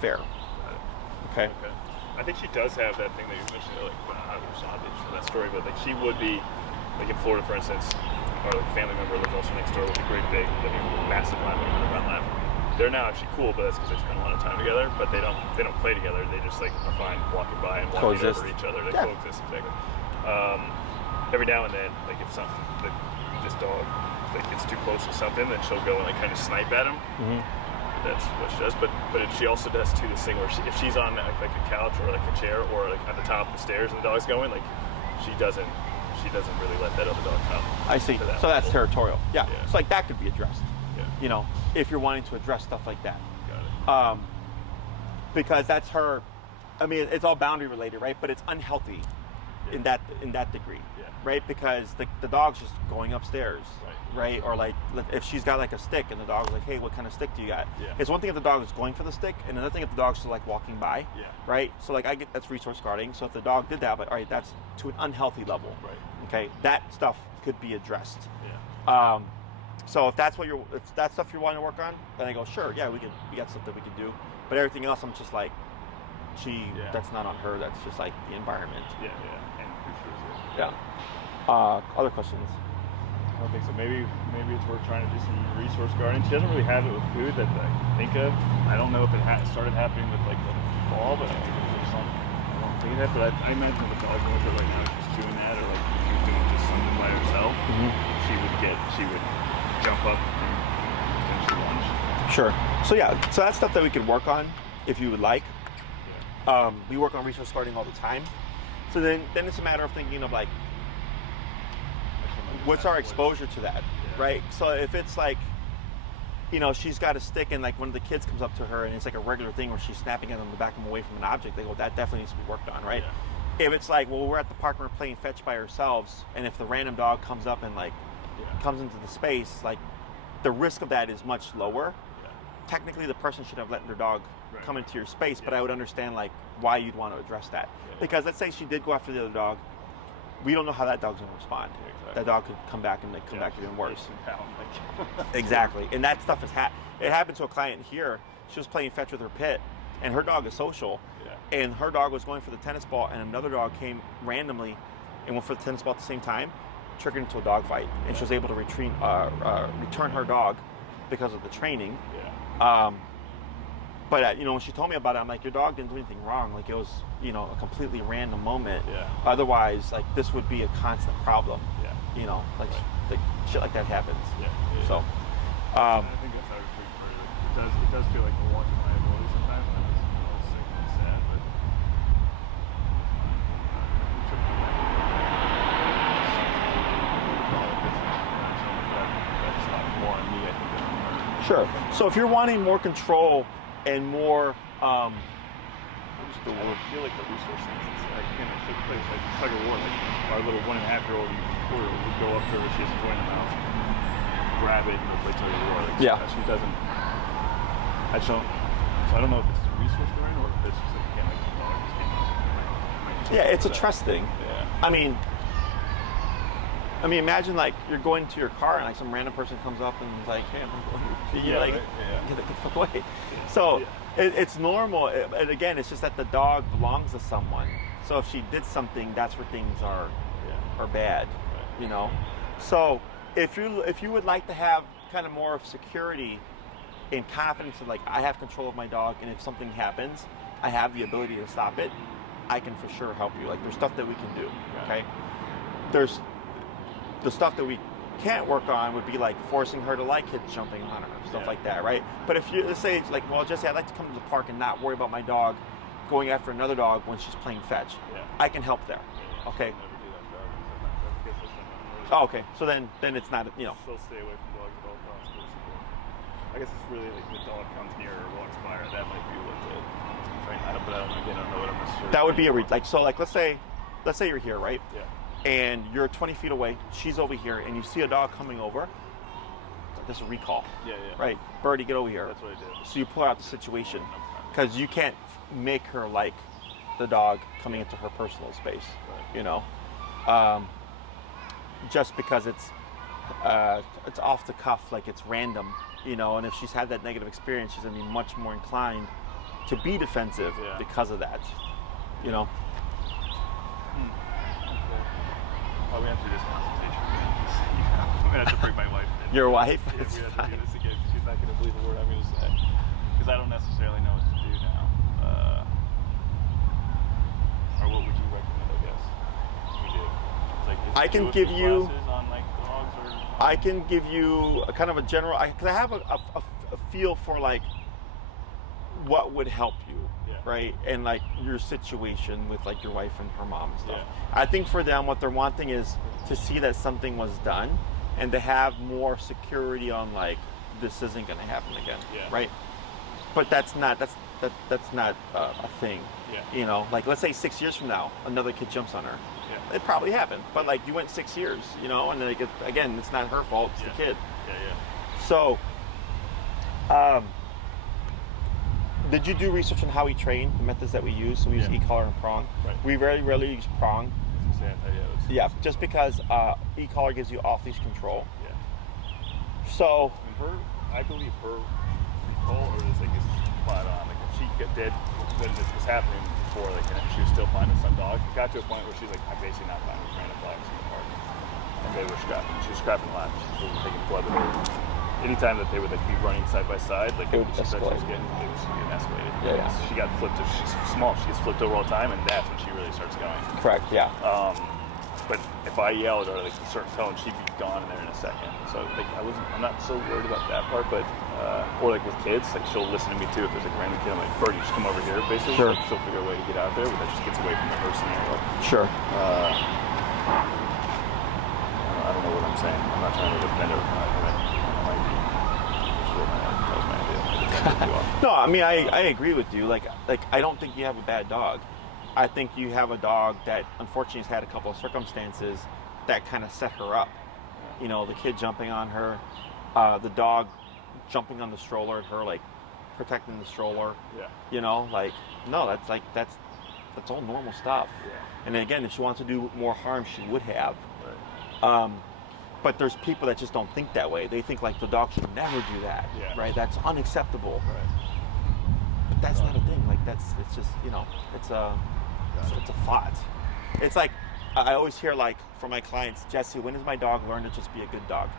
fair. Okay. I think she does have that thing that you mentioned, like, I don't know, from that story, but like she would be, like in Florida, for instance, our like family member lives also next door with a great big, massive lamb, a brown lamb. They're now actually cool, but that's because they spend a lot of time together. But they don't play together. They just like are fine walking by and walking over each other. They coexist exactly. Every now and then, like if this dog like gets too close to something, then she'll go and like kind of snipe at him. That's what she does, but she also does too this thing where if she's on like a couch or like a chair or like at the top of the stairs and the dog's going, like she doesn't really let that other dog come. I see. So that's territorial. Yeah. So like that could be addressed. You know, if you're wanting to address stuff like that. Got it. Because that's her. I mean, it's all boundary related, right? But it's unhealthy in that degree, Yeah. right? Because the dog's just going upstairs, Right. Or like if she's got like a stick and the dog's like, hey, what kind of stick do you got? Yeah. It's one thing if the dog is going for the stick, and another thing if the dog's just like walking by, Yeah. right? So like I get that's resource guarding. So if the dog did that, but all right, that's to an unhealthy level, Right. okay, that stuff could be addressed. Yeah. So if that's stuff you're wanting to work on, then I go, sure, yeah, we got stuff that we can do. But everything else, I'm just like, that's not on her. That's just like the environment. Yeah. And for sure. Yeah. Other questions? I don't think so. Maybe it's worth trying to do some resource guarding. She doesn't really have it with food that I can think of. I don't know if it started happening with like the fall, but I think it was something. I don't think that, but I imagine if the dog was with her right now, just doing that, or like if she was doing just something by herself, she would jump up and potentially lunge. Sure. So that's stuff that we could work on if you would like. Yeah. We work on resource guarding all the time. So then it's a matter of thinking of like, what's our exposure to that, right? So if it's like, she's got a stick and like one of the kids comes up to her and it's like a regular thing where she's snapping at them to back them away from an object, they go, that definitely needs to be worked on, right? Yeah. If it's like, well, we're at the park and we're playing fetch by ourselves, and if the random dog comes up and like comes into the space, like the risk of that is much lower. Yeah. Technically, the person should have let their dog come into your space, but I would understand like why you'd want to address that. Yeah. Because let's say she did go after the other dog, we don't know how that dog's going to respond. Yeah, exactly. That dog could come back and come back even worse. Like, Exactly. And that stuff it happened to a client here. She was playing fetch with her pit, and her dog is social. Yeah. And her dog was going for the tennis ball, and another dog came randomly and went for the tennis ball at the same time, triggered into a dog fight. And she was able to return her dog because of the training. Yeah. But when she told me about it, I'm like, your dog didn't do anything wrong. Like it was, a completely random moment. Yeah. Otherwise, like this would be a constant problem. Yeah. Like shit like that happens. Yeah. So, I think that's how we treat it. It does feel like we're watching liability sometimes, and it's a little sick and sad, but that's not more on me, I think, than on her. sure. So if you're wanting more control and more, I feel like the resource things, it's like, should play like tug of war. Like our little 1.5-year-old quarter would go up to her, she has a toy in her mouth, grab it, and go play tug of war. Like, she doesn't. So I don't know if it's a resource guarding or if it's just like, again, like the dog just getting it's a trust thing. Yeah. I mean, imagine like you're going to your car and like some random person comes up and is like, hey, I'm going to get the fuck away. So it's normal. And again, it's just that the dog belongs to someone. So if she did something, that's where things are bad, So if you would like to have kind of more of security and confidence of like, I have control of my dog, and if something happens, I have the ability to stop it, I can for sure help you. Like there's stuff that we can do, okay? There's the stuff that we can't work on would be like forcing her to like kids jumping on her, stuff like that, right? But if you, let's say it's like, well, Jesse, I'd like to come to the park and not worry about my dog going after another dog when she's playing fetch. I can help there, okay? Oh, okay. So then it's not, She'll stay away from dogs at all costs, basically. I guess it's really like the dog comes near her or walks by her, that might be what but I don't know what I'm necessarily. That would be let's say you're here, right? Yeah. And you're 20 feet away, she's over here, and you see a dog coming over. This is a recall. Yeah. Right? Birdie, get over here. That's what I did. So you pull out the situation, because you can't make her like the dog coming into her personal space, just because it's off the cuff, like it's random, and if she's had that negative experience, she's gonna be much more inclined to be defensive because of that, Okay. Probably have to do this consultation again. I'm gonna have to bring my wife in. Your wife? Yeah, we have to do this again. She's not gonna believe a word I'm gonna say, because I don't necessarily know what to do now. Or what would you recommend? I guess we do. I can give you. On, like, dogs or... I can give you a kind of a general, because I have a feel for like what would help you, right? And like your situation with like your wife and her mom and stuff. I think for them, what they're wanting is to see that something was done and to have more security on like, this isn't going to happen again, right? But that's that's not a thing. Yeah. You know, like let's say 6 years from now, another kid jumps on her. Yeah. It probably happened, but like you went 6 years, you know, and then again, it's not her fault; it's the kid. Yeah. So, did you do research on how we train, the methods that we use? So we use e-collar and prong. Right. We very rarely use prong. Yeah, just because e-collar gives you off-leash control. Yeah. So, I believe her recall or this like is spot on. Like if she did when this was happening before, like and she was still fine with some dog. It got to a point where she's like, I'm basically not fine with random dogs in the park. And they were scrapping. She was scrapping laps. She was taking blood with her. Anytime that they would like be running side by side, like it would she escalate. was getting escalated. Yeah. She got flipped. She's small. She gets flipped over all the time, and that's when she really starts going. Correct. Yeah. But if I yelled or like a certain tone, she'd be gone in there in a second. So like I'm not so worried about that part. But or like with kids, like she'll listen to me too. If there's like a random kid, I'm like, Birdie, just come over here. Basically, sure. Like, she'll figure a way to get out there, but that just gets away from the her scenario. Sure. I don't know what I'm saying. I'm not trying to defend her. No, I mean I agree with you. Like I don't think you have a bad dog. I think you have a dog that unfortunately has had a couple of circumstances that kind of set her up. You know, the kid jumping on her, the dog jumping on the stroller at her, like protecting the stroller. Yeah. You know, like no, that's all normal stuff. Yeah. And again, if she wants to do more harm, she would have. Right. But there's people that just don't think that way. They think like the dog should never do that, right? That's unacceptable. Right. But that's not a thing. Like it's just, you know, it's a thought. It's like I always hear like from my clients, Jesse, when does my dog learn to just be a good dog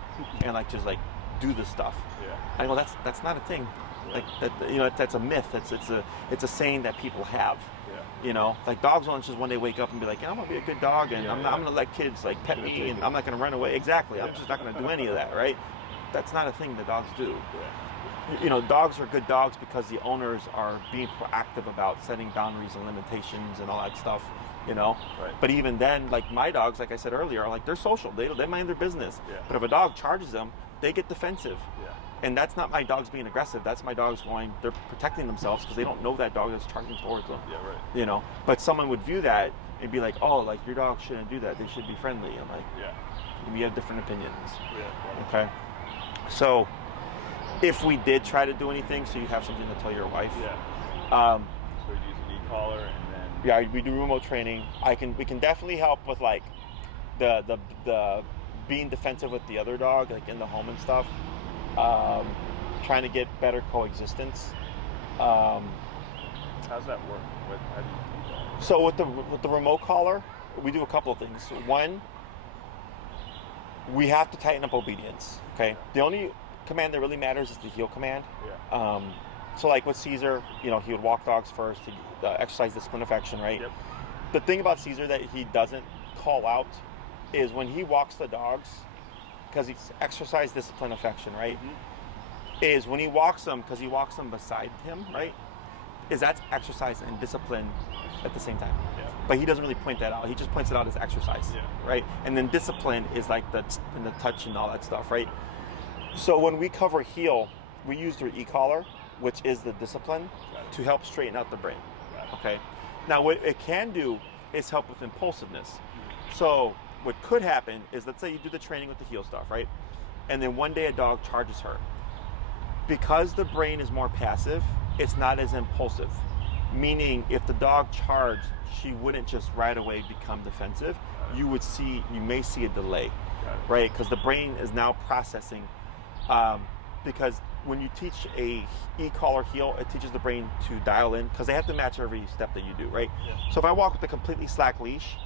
and like just like do this stuff? Yeah. I go, that's not a thing. Like that, you know, that's a myth. It's a saying that people have. You know, like dogs don't just one day wake up and be like, I'm gonna be a good dog and I'm gonna let kids like pet me and I'm not gonna run away. Exactly. I'm just not gonna do any of that, right? That's not a thing that dogs do. You know, dogs are good dogs because the owners are being proactive about setting boundaries and limitations and all that stuff, you know? Right. But even then, like my dogs, like I said earlier, are like they're social. They mind their business. Yeah. But if a dog charges them, they get defensive. Yeah. And that's not my dogs being aggressive. That's my dogs they're protecting themselves because they don't know that dog is charging towards them. Yeah, right. You know, but someone would view that and be like, oh, like your dog shouldn't do that. They should be friendly. I'm like, we have different opinions. Yeah. Okay. So if we did try to do anything, so you have something to tell your wife. Yeah. So we use an e-collar and then. Yeah, we do remote training. We can definitely help with like the being defensive with the other dog, like in the home and stuff. Trying to get better coexistence. How's that work? How do you do that? So with the remote collar, we do a couple of things. One, we have to tighten up obedience. Okay. The only command that really matters is the heel command. Yeah. So like with Caesar, you know, he would walk dogs first, he'd exercise discipline affection, right? Yep. The thing about Caesar that he doesn't call out is when he walks the dogs, because he's exercise discipline affection, right? Mm-hmm. Is when he walks them, because he walks them beside him, right? Is that's exercise and discipline at the same time. Yeah. But he doesn't really point that out. He just points it out as exercise, right? And then discipline is like the touch and all that stuff, right? So when we cover heel, we use their e-collar, which is the discipline, to help straighten out the brain. Okay. Now what it can do is help with impulsiveness. So what could happen is, let's say you do the training with the heel stuff, right? And then one day a dog charges her. Because the brain is more passive, it's not as impulsive. Meaning if the dog charged, she wouldn't just right away become defensive. You may see a delay, right? Because the brain is now processing. Because when you teach a e-collar heel, it teaches the brain to dial in, because they have to match every step that you do, right? Yeah. So if I walk with a completely slack leash,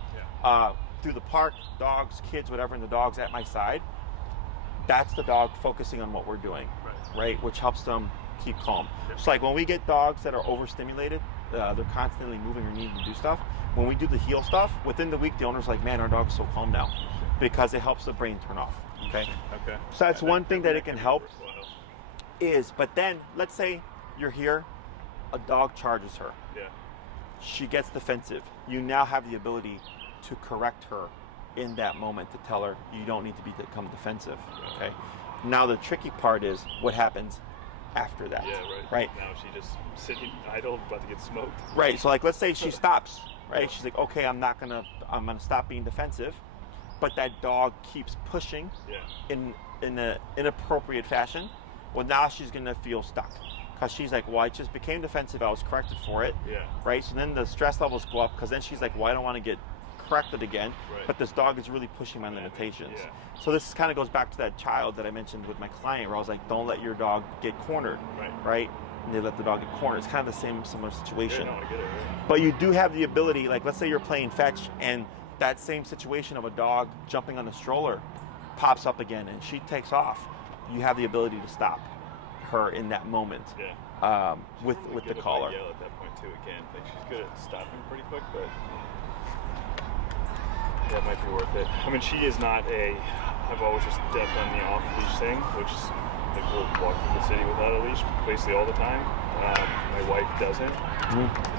through the park, dogs, kids, whatever, and the dog's at my side, that's the dog focusing on what we're doing, right? Which helps them keep calm. Yep. So like when we get dogs that are overstimulated, they're constantly moving or needing to do stuff. When we do the heel stuff, within the week, the owner's like, man, our dog's so calm now, because it helps the brain turn off, okay? So that's one thing that it can help is, but then let's say you're here, a dog charges her. Yeah. She gets defensive. You now have the ability to correct her in that moment, to tell her you don't need to become defensive. Okay. Now the tricky part is what happens after that. Yeah, Right. Now she just sitting idle, about to get smoked. Right. So like, let's say she stops. Right. She's like, okay, I'm gonna stop being defensive, but that dog keeps pushing in an inappropriate fashion. Well, now she's gonna feel stuck because she's like, well, I just became defensive. I was corrected for it. Yeah. Right. So then the stress levels go up because then she's like, well, I don't want to get corrected again. Right. But this dog is really pushing my limitations. Yeah. So this kind of goes back to that child that I mentioned with my client, where I was like, don't let your dog get cornered. Right. And they let the dog get cornered. It's kind of the similar situation. Yeah, no, I get it, right? But you do have the ability, like let's say you're playing fetch and that same situation of a dog jumping on the stroller pops up again and she takes off. You have the ability to stop her in that moment. Yeah. With the collar. Yell at that point too. Again, like she's good at stopping pretty quick, but that might be worth it. I mean, she is not I've always just done the off-leash thing, which is like we'll walk through the city without a leash basically all the time. My wife doesn't.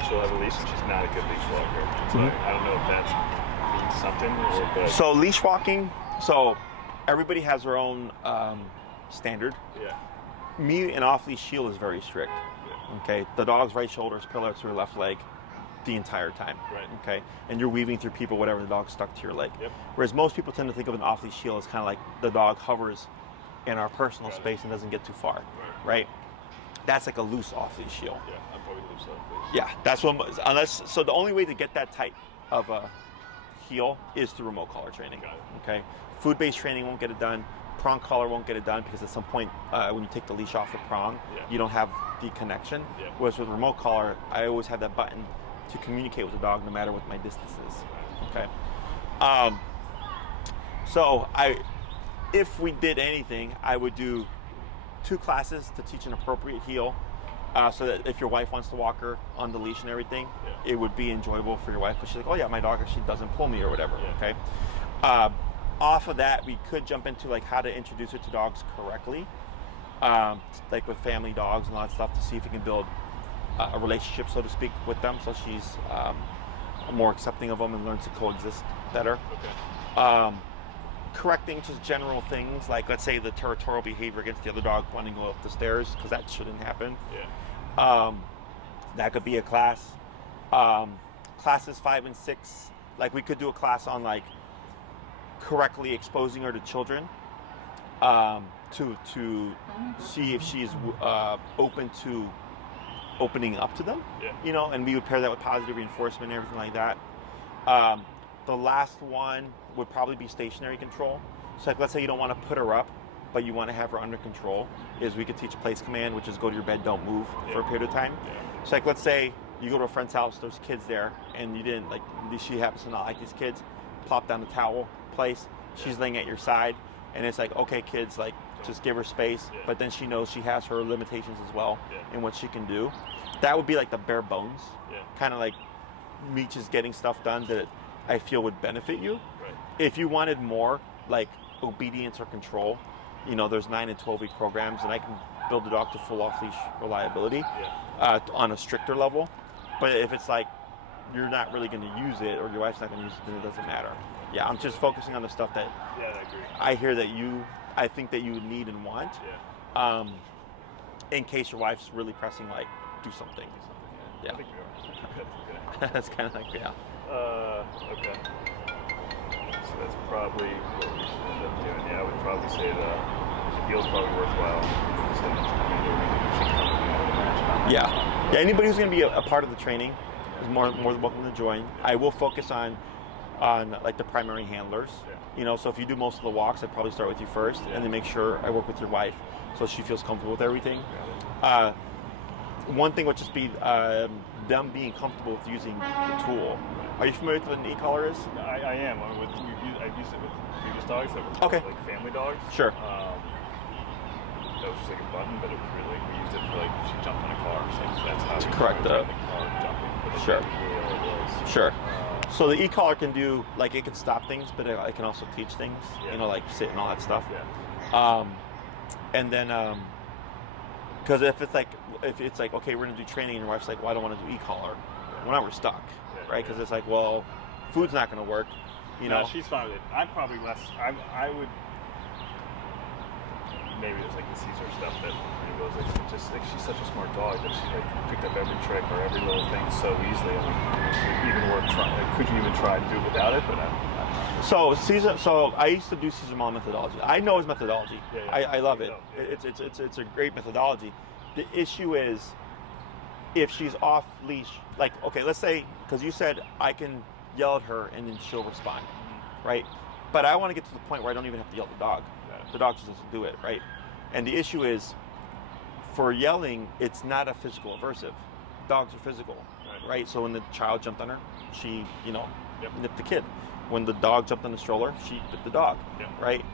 She'll have a leash, and she's not a good leash walker. So I don't know if that means something or but. So leash walking. So everybody has their own standard. Yeah. Me and off-leash shield is very strict. Yeah. Okay. The dog's right shoulder is parallel to your left leg the entire time. Right. Okay. And you're weaving through people, whatever the dog's stuck to your leg. Yep. Whereas most people tend to think of an off-leash shield as kind of like the dog hovers in our personal space and doesn't get too far. Right. That's like a loose off-leash shield. Yeah, I'm probably loose off-leash. Yeah, that's what. So the only way to get that type of a heel is through remote collar training. Got it. Okay. Food-based training won't get it done. Prong collar won't get it done because at some point when you take the leash off the prong, you don't have the connection. Yeah. Whereas with remote collar, I always have that button to communicate with the dog no matter what my distance is. Okay. So if we did anything, I would do 2 classes to teach an appropriate heel, so that if your wife wants to walk her on the leash and everything, it would be enjoyable for your wife because she's like, oh yeah, my dog actually doesn't pull me or whatever. Okay. Off of that, we could jump into like how to introduce her to dogs correctly, like with family dogs and all that stuff, to see if we can build a relationship, so to speak, with them, so she's more accepting of them and learns to coexist better. Okay. Correcting just general things, like let's say the territorial behavior against the other dog wanting to go up the stairs, because that shouldn't happen. Yeah. That could be a class. Classes 5 and 6, like we could do a class on like correctly exposing her to children, to see if she's open to opening up to them. Yeah. And we would pair that with positive reinforcement and everything like that. The last one would probably be stationary control. So like, let's say you don't want to put her up, but you want to have her under control, is we could teach a place command, which is go to your bed, don't move for a period of time. Yeah. So like, let's say you go to a friend's house, there's kids there, and you didn't like, she happens to not like these kids, plop down the towel place, she's laying at your side, and it's like, okay kids, like just give her space, but then she knows she has her limitations as well and what she can do. That would be like the bare bones, kind of like me just getting stuff done that I feel would benefit you. Right. If you wanted more like obedience or control, there's 9 and 12-week programs, and I can build the dog to full off-leash reliability on a stricter level. But if it's like you're not really going to use it, or your wife's not going to use it, then it doesn't matter. Yeah, I'm just focusing on the stuff that I agree. I hear that I think that you would need and want, in case your wife's really pressing, like, do something. Yeah. I think we are. That's kind of like, Okay. So that's probably what we should end up doing. Yeah, I would probably say the heel's probably worthwhile. Yeah. Anybody who's going to be a part of the training is more than welcome to join. I will focus on like the primary handlers. So if you do most of the walks, I'd probably start with you first, and then make sure I work with your wife so she feels comfortable with everything. One thing would just be them being comfortable with using the tool. Are you familiar with what an e-collar is? I am. I've used it with previous dogs that were like family dogs. Sure. That was just like a button, but it was really, we used it for like, she jumped on a car, so that's how to correct the car jumping. Sure. Was. Sure. So the e-collar can do, like, it can stop things, but it can also teach things, like sit and all that stuff. Yeah. And then, because if it's like, okay, we're going to do training, and your wife's like, well, I don't want to do e-collar, well, now we're stuck, right? Because it's like, well, food's not going to work, No, she's fine with it. I'm probably less, I would maybe it's like the Caesar stuff that he goes like, it's just like she's such a smart dog that she like picked up every trick or every little thing so easily. I mean, even worth trying. Like, could you even try to do it without it? But So Caesar. So I used to do Caesar Mall methodology. I know his methodology. Yeah. I love it. It's a great methodology. The issue is if she's off leash. Like, okay, let's say, because you said I can yell at her and then she'll respond, right? But I want to get to the point where I don't even have to yell at the dog. The dog just doesn't do it, right? And the issue is, for yelling, it's not a physical aversive. Dogs are physical, right? So when the child jumped on her, she, nipped the kid. When the dog jumped on the stroller, she bit the dog, right?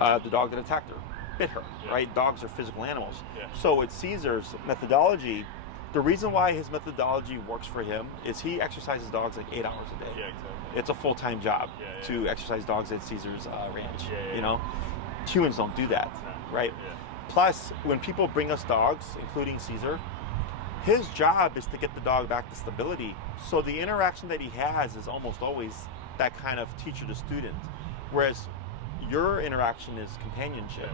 The dog that attacked her bit her, right? Dogs are physical animals. So with Caesar's methodology, the reason why his methodology works for him is he exercises dogs like 8 hours a day. Yeah, exactly. It's a full-time job to exercise dogs at Caesar's ranch, Humans don't do that, right? Plus, when people bring us dogs, including Caesar, his job is to get the dog back to stability. So the interaction that he has is almost always that kind of teacher to student. Whereas your interaction is companionship.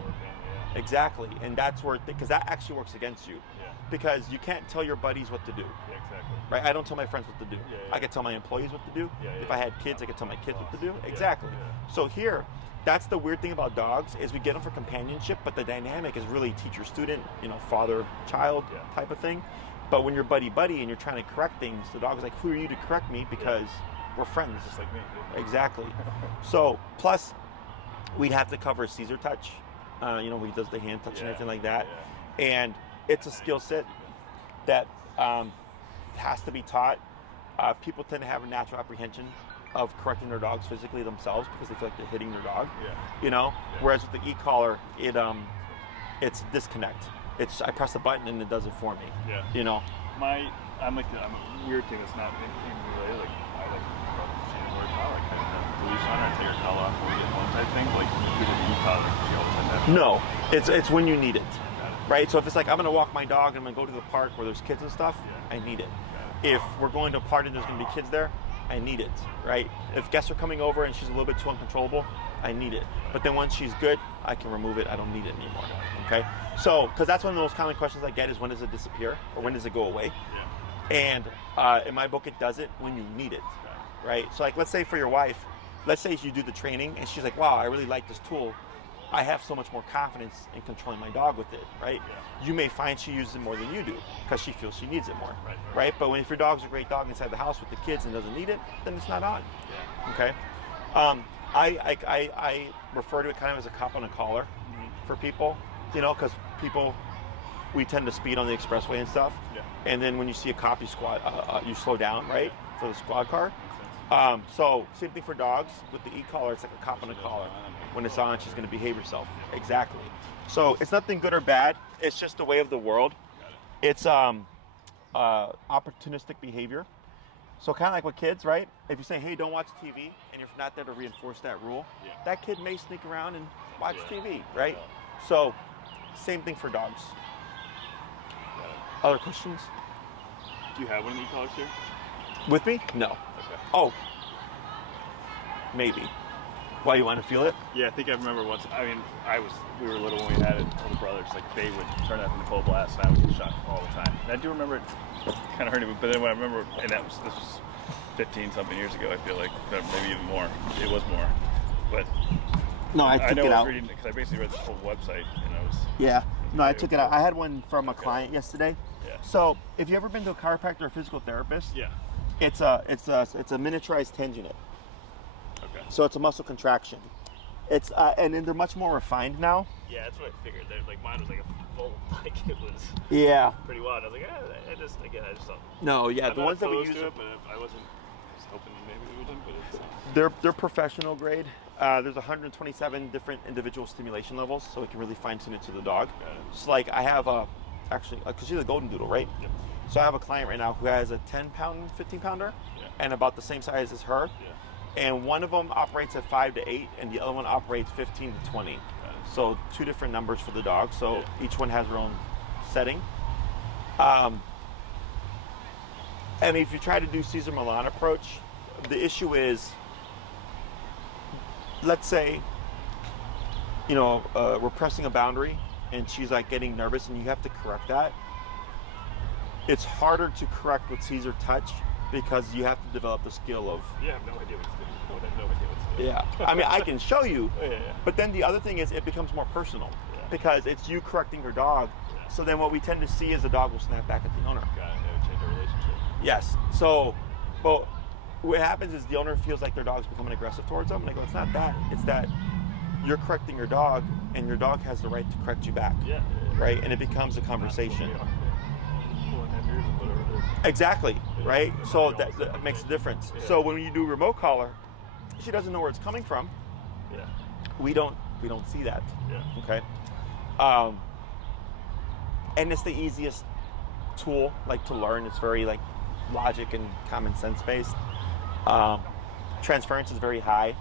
Exactly. And that's where, because that actually works against you. Because you can't tell your buddies what to do. Exactly. Right? I don't tell my friends what to do. I could tell my employees what to do. If I had kids, I could tell my kids what to do. Exactly. So here, that's the weird thing about dogs is we get them for companionship, but the dynamic is really teacher-student, father-child type of thing. But when you're buddy-buddy and you're trying to correct things, the dog is like, who are you to correct me? Because we're friends. Just like me. Exactly. So, plus, we'd have to cover Caesar touch. He does the hand touch and everything like that. And it's a skill set that has to be taught. People tend to have a natural apprehension of correcting their dogs physically themselves because they feel like they're hitting their dog. Whereas with the e-collar, it's disconnect. I press a button and it does it for me. I'm a weird thing that's not in related. Like I like more collar, kind of have the leash on her and take her collar off when we get home type thing. But like you do the e-collar, she always has that. No, it's when you need it. Right? So if it's like I'm gonna walk my dog and I'm gonna go to the park where there's kids and stuff, I need it. If we're going to a party and there's gonna be kids there, I need it, right? If guests are coming over and she's a little bit too uncontrollable, I need it. But then once she's good, I can remove it. I don't need it anymore, okay? So, because that's one of the most common questions I get is when does it disappear or when does it go away? And in my book, it does it when you need it, right? So like, let's say for your wife, let's say you do the training and she's like, wow, I really like this tool. I have so much more confidence in controlling my dog with it, right? You may find she uses it more than you do because she feels she needs it more, right? But if your dog's a great dog inside the house with the kids and doesn't need it, then it's not on, okay? I refer to it kind of as a cop on a collar for people, because we tend to speed on the expressway and stuff, and then when you see a cop, you slow down, right, for the squad car. So same thing for dogs with the e-collar. It's like a cop on a collar. When it's on, she's going to behave herself. Exactly. So it's nothing good or bad. It's just the way of the world. It's opportunistic behavior. So kind of like with kids, right? If you say, hey, don't watch TV, and you're not there to reinforce that rule, that kid may sneak around and watch TV, right? So same thing for dogs. Other questions? Do you have one of the e-collars here? With me? No. Okay. Oh, maybe. Why, you want to feel it? Yeah, I think I remember once. I mean, we were little when we had it. Older brothers, like they would turn up in the full blast, and I would get shot all the time. And I do remember it kind of hurting me, but then when I remember, and this was 15 something years ago. I feel like maybe even more. It was more, but no, I took it out because I basically read the whole website, and I was. Yeah. No, I took it out. I had one from a client yesterday. Yeah. So, if you ever been to a chiropractor or physical therapist, it's a miniaturized tendonite. Okay. So it's a muscle contraction. It's and then they're much more refined now. Yeah, that's what I figured. Like mine was like a full, like it was. Yeah. Pretty wild. I was like, I just thought. No, yeah, I'm the not ones that we opposed use. to it, but I was hoping maybe we wouldn't. But it's. They're professional grade. There's 127 different individual stimulation levels, so we can really fine tune it to the dog. So like I have because she's a golden doodle, right? Yep. So I have a client right now who has a 10-pound, 15-pounder, and about the same size as her. And one of them operates at 5 to 8, and the other one operates 15 to 20. So 2 different numbers for the dog. So each one has their own setting. And if you try to do Cesar Millan approach, the issue is, let's say, we're pressing a boundary, and she's like getting nervous and you have to correct that, it's harder to correct with Caesar touch because you have to develop the skill of. Yeah, I have no idea what's doing. I have no idea what's doing. Yeah, I mean, I can show you, Yeah. but then the other thing is it becomes more personal because it's you correcting your dog. Yeah. So then what we tend to see is the dog will snap back at the owner. Got it. It would change the relationship. Yes. So, but what happens is the owner feels like their dog's becoming aggressive towards them. And I go, it's not that. It's that you're correcting your dog, and your dog has the right to correct you back. Yeah. Right? And it becomes a conversation. 4.5 years or whatever it is. Exactly. Yeah. Right? Yeah. So that makes a difference. Yeah. So when you do remote collar, she doesn't know where it's coming from. Yeah. We don't see that. Yeah. Okay. And it's the easiest tool like to learn. It's very like logic and common sense based. Transference is very high.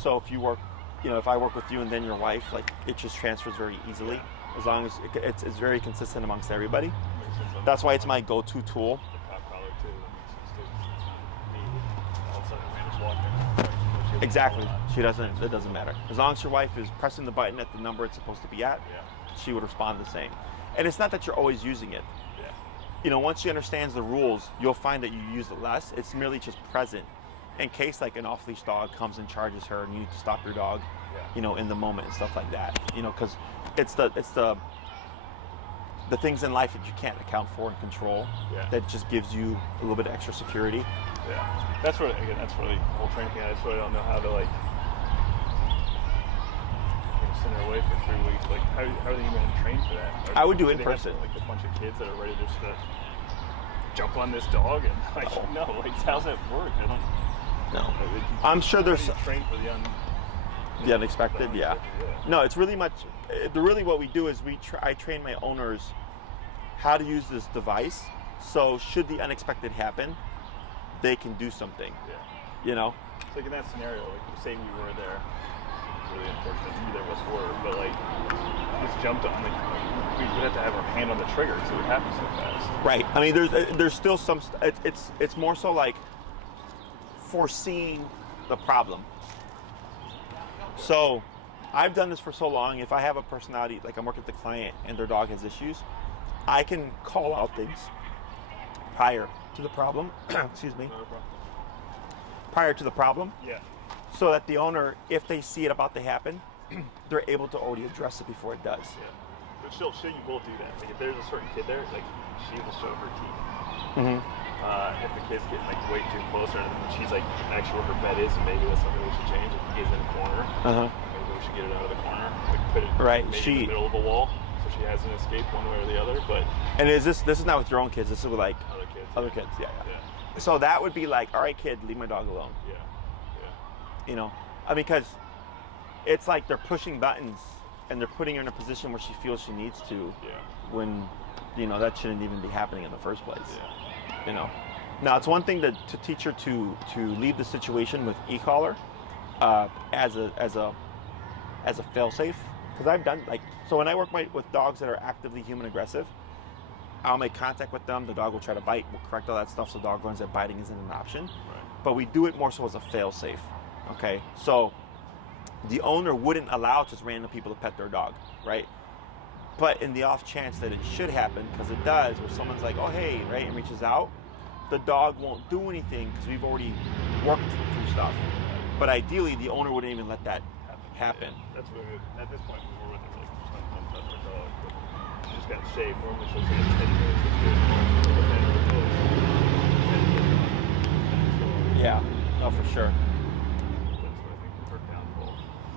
So if you work, if I work with you and then your wife, like it just transfers very easily as long as it's very consistent amongst everybody. That's why it's my go-to tool. The pop collar too. All of a sudden, man is walking. Exactly. It doesn't matter. As long as your wife is pressing the button at the number it's supposed to be at, she would respond the same. And it's not that you're always using it. Yeah. Once she understands the rules, you'll find that you use it less. It's merely just present in case like an off-leash dog comes and charges her and you need to stop your dog, in the moment and stuff like that. Because it's the things in life that you can't account for and control that just gives you a little bit of extra security. Yeah. That's really the whole training thing. I just really don't know how to like send her away for 3 weeks. Like how are they even going to train for that? I would do they in have, person. like a bunch of kids that are ready just to jump on this dog and like how's that work? I don't. No. I'm sure there's train for the unexpected. Yeah. No, it's really much. Really, what we do is I train my owners how to use this device. So should the unexpected happen, they can do something. Yeah. It's like in that scenario, like say we were there. Really unfortunate neither of us were, but like just jumped on we would have to have our hand on the trigger because it would happen so fast. Right. I mean, there's still some. It's more so like foreseeing the problem. So I've done this for so long. If I have a personality, like I'm working with the client and their dog has issues, I can call out things prior to the problem. Excuse me. Prior to the problem. Yeah. So that the owner, if they see it about to happen, they're able to already address it before it does. Yeah. But she'll you both do that. Like if there's a certain kid there, like she will show her teeth. Mm-hmm. If the kid's getting like way too close, or then she's like actually where her bed is, and maybe that's something we should change. If the kid's in a corner, maybe we should get it out of the corner. Like put it maybe in the middle of a wall, so she hasn't escaped one way or the other. But is this is not with your own kids? This is with like other kids. Yeah. So that would be like, all right, kid, leave my dog alone. Yeah. Because it's like they're pushing buttons and they're putting her in a position where she feels she needs to. Yeah. When, that shouldn't even be happening in the first place. Yeah. Now it's one thing to teach her to leave the situation with e-collar as a fail-safe, because I've done so when I work with dogs that are actively human aggressive, I'll make contact with them. The dog will try to bite. We'll correct all that stuff so the dog learns that biting isn't an option. Right. But we do it more so as a fail-safe. Okay, so the owner wouldn't allow just random people to pet their dog, right? But in the off chance that it should happen, because it does, where someone's like, oh hey, right, and reaches out, the dog won't do anything because we've already worked through stuff. But ideally, the owner wouldn't even let that happen. Yeah, that's really good. At this point, we're with her, like, just don't touch her dog. But she just got shaved. Normally she'll say it's 10 minutes to do it. Yeah, no, for sure. That's what I think is her downfall.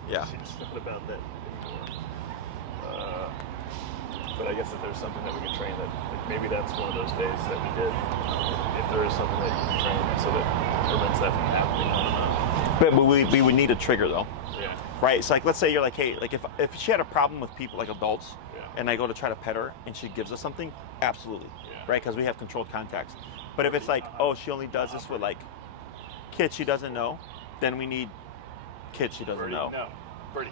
Yeah. She's not about that anymore. But I guess if there's something that we can train that, like maybe that's one of those days that we did. If there is something that you can train so that prevents that from happening, I don't know. But we would need a trigger though. Yeah. Right? So like let's say you're like, hey, like if she had a problem with people like adults, Yeah. and I go to try to pet her and she gives us something, absolutely. Yeah. Right? Because we have controlled contacts. But if it's like, oh, she only does this with like kids she doesn't know, then we need kids she doesn't Birdie, know. No. Birdie.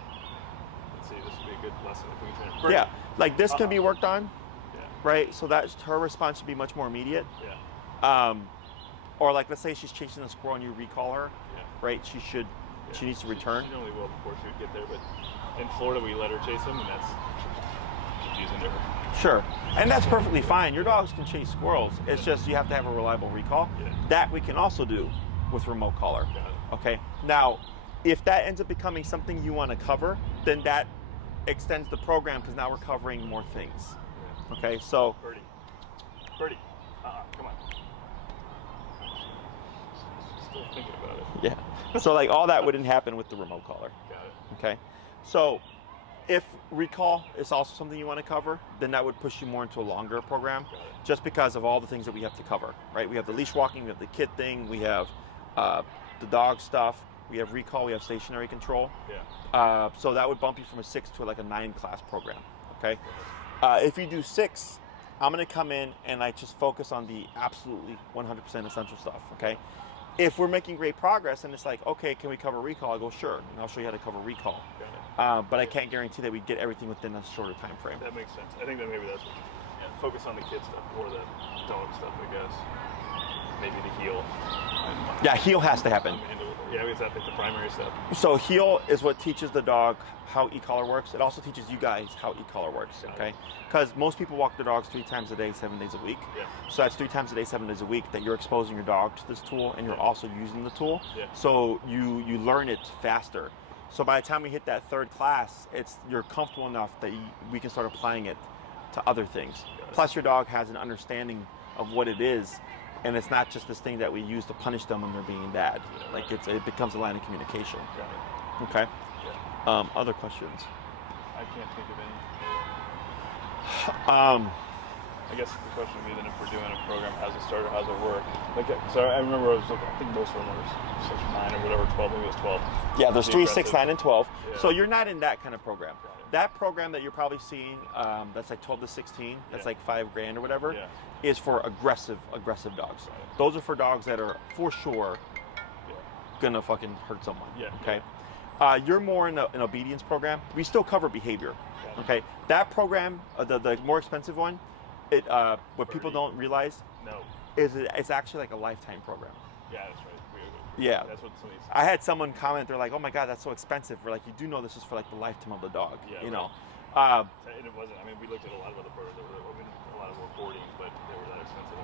Let's see, this would be a good lesson if we can train. Birdie. Yeah. Like this can be worked on, Yeah. right? So that her response should be much more immediate. Yeah. Or like let's say she's chasing a squirrel and you recall her, Yeah. right? She needs to return. She normally will before she would get there, but in Florida we let her chase him, and that's into her. Sure. And that's perfectly fine. Your dogs can chase squirrels. It's just you have to have a reliable recall. Yeah. That we can also do with remote collar. Okay. Now, if that ends up becoming something you want to cover, then that extends the program because now we're covering more things. Yeah. Okay. So. Birdie. Come on. Still thinking about it. Yeah. So like all that wouldn't happen with the remote collar. Got it. Okay. So if recall is also something you want to cover, then that would push you more into a longer program just because of all the things that we have to cover, right? We have the leash walking, we have the kit thing, we have the dog stuff, we have recall, we have stationary control. Yeah. So that would bump you from a 6 to like a 9 class program, okay? If you do 6, I'm going to come in and I just focus on the absolutely 100% essential stuff, okay? If we're making great progress and it's like, okay, can we cover recall? I go, sure, and I'll show you how to cover recall. But I can't guarantee that we get everything within a shorter time frame. That makes sense. I think that maybe that's what, focus on the kid stuff or the dog stuff, I guess. Maybe the heel. Yeah, heel has to happen. Yeah, because I think the primary stuff. So heel is what teaches the dog how e-collar works. It also teaches you guys how e-collar works, okay? Because most people walk their dogs 3 times a day, 7 days a week. Yeah. So that's 3 times a day, 7 days a week that you're exposing your dog to this tool and you're also using the tool. Yeah. So you learn it faster. So by the time we hit that 3rd class, you're comfortable enough that we can start applying it to other things. Plus your dog has an understanding of what it is, and it's not just this thing that we use to punish them when they're being bad. Like it becomes a line of communication. Okay. Yeah. Other questions? I can't think of any. Um, I guess the question would be then if we're doing a program, how's it start or how's it work? Like, so I remember I was looking, I think most of them were 6 or 9 or whatever, 12, maybe it was 12. Yeah, there's 3, 6, 9, and 12. Yeah. So you're not in that kind of program. That program that you're probably seeing, that's like 12 to 16, that's like $5,000 or whatever, is for aggressive dogs. Those are for dogs that are for sure gonna fucking hurt someone. Okay. You're more in an obedience program. We still cover behavior. Okay. That program, the more expensive one, what people don't realize is it's actually like a lifetime program. Yeah, that's right. Yeah. That's what some of these. I had someone comment, they're like, "Oh my God, that's so expensive." We're like, "You do know this is for like the lifetime of the dog, you know?" And it wasn't. I mean, we looked at a lot of other programs. A lot of more boardings, but they were that expensive.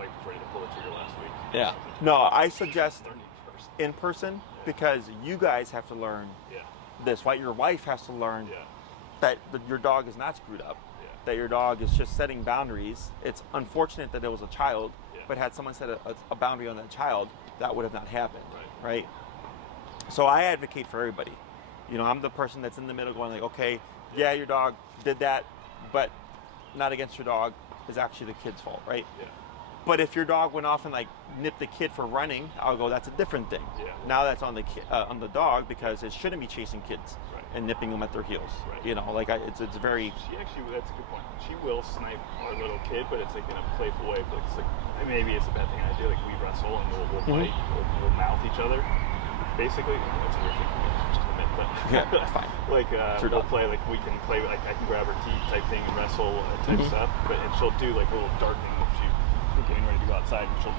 Like ready to pull the trigger last week. Yeah. No, I suggest in person because you guys have to learn this, right? Your wife has to learn that your dog is not screwed up. That your dog is just setting boundaries. It's unfortunate that it was a child, but had someone set a boundary on that child, that would have not happened, right? So I advocate for everybody. You know, I'm the person that's in the middle going like, okay, yeah, your dog did that, but not against your dog. It's actually the kid's fault, right? Yeah. But if your dog went off and like nipped the kid for running, I'll go, that's a different thing. Yeah. Now that's on the dog because it shouldn't be chasing kids and nipping them at their heels. Right. You know, like it's very. She actually, that's a good point. She will snipe our little kid, but it's like in a playful way. But it's like maybe it's a bad thing I do. Like we wrestle and we'll bite, we'll mouth each other. Basically, that's a weird thing for me. Just a minute, but yeah, fine. Like we'll play like we can play like I can grab her teeth type thing and wrestle type stuff. But and she'll do like a little darting if we're getting ready to go outside and she'll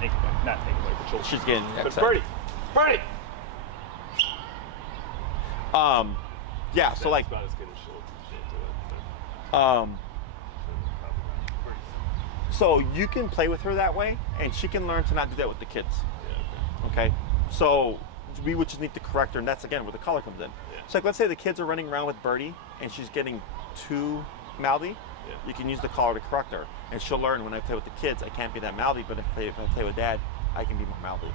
like not think like but she's getting but Birdie. Yeah, so like about as good as she'll do it. So you can play with her that way and she can learn to not do that with the kids. Okay. So we would just need to correct her, and that's again where the collar comes in. So like let's say the kids are running around with Birdie and she's getting too mouthy. You can use the collar to correct her, and she'll learn when I play with the kids, I can't be that mouthy, but if I play with Dad, I can be more mouthy.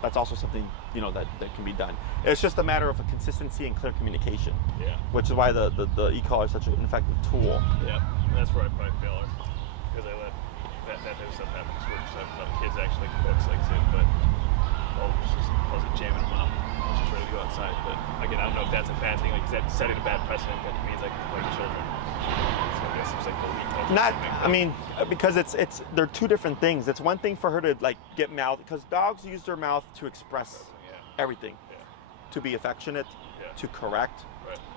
That's also something, you know, that can be done. It's just a matter of a consistency and clear communication. Yeah. Which is why the e-collar is such an effective tool. Yeah, and that's where I probably fail her, because I let that type of stuff happen. Where some kids actually cooks like it, but she's jamming them up. She's ready to go outside. But again, I don't know if that's a bad thing. Like, is that setting a bad precedent that means I can play with children? So I guess it's like the lead. Not, I mean, because they're two different things. It's one thing for her to like get mouth, because dogs use their mouth to express everything, to be affectionate, to correct,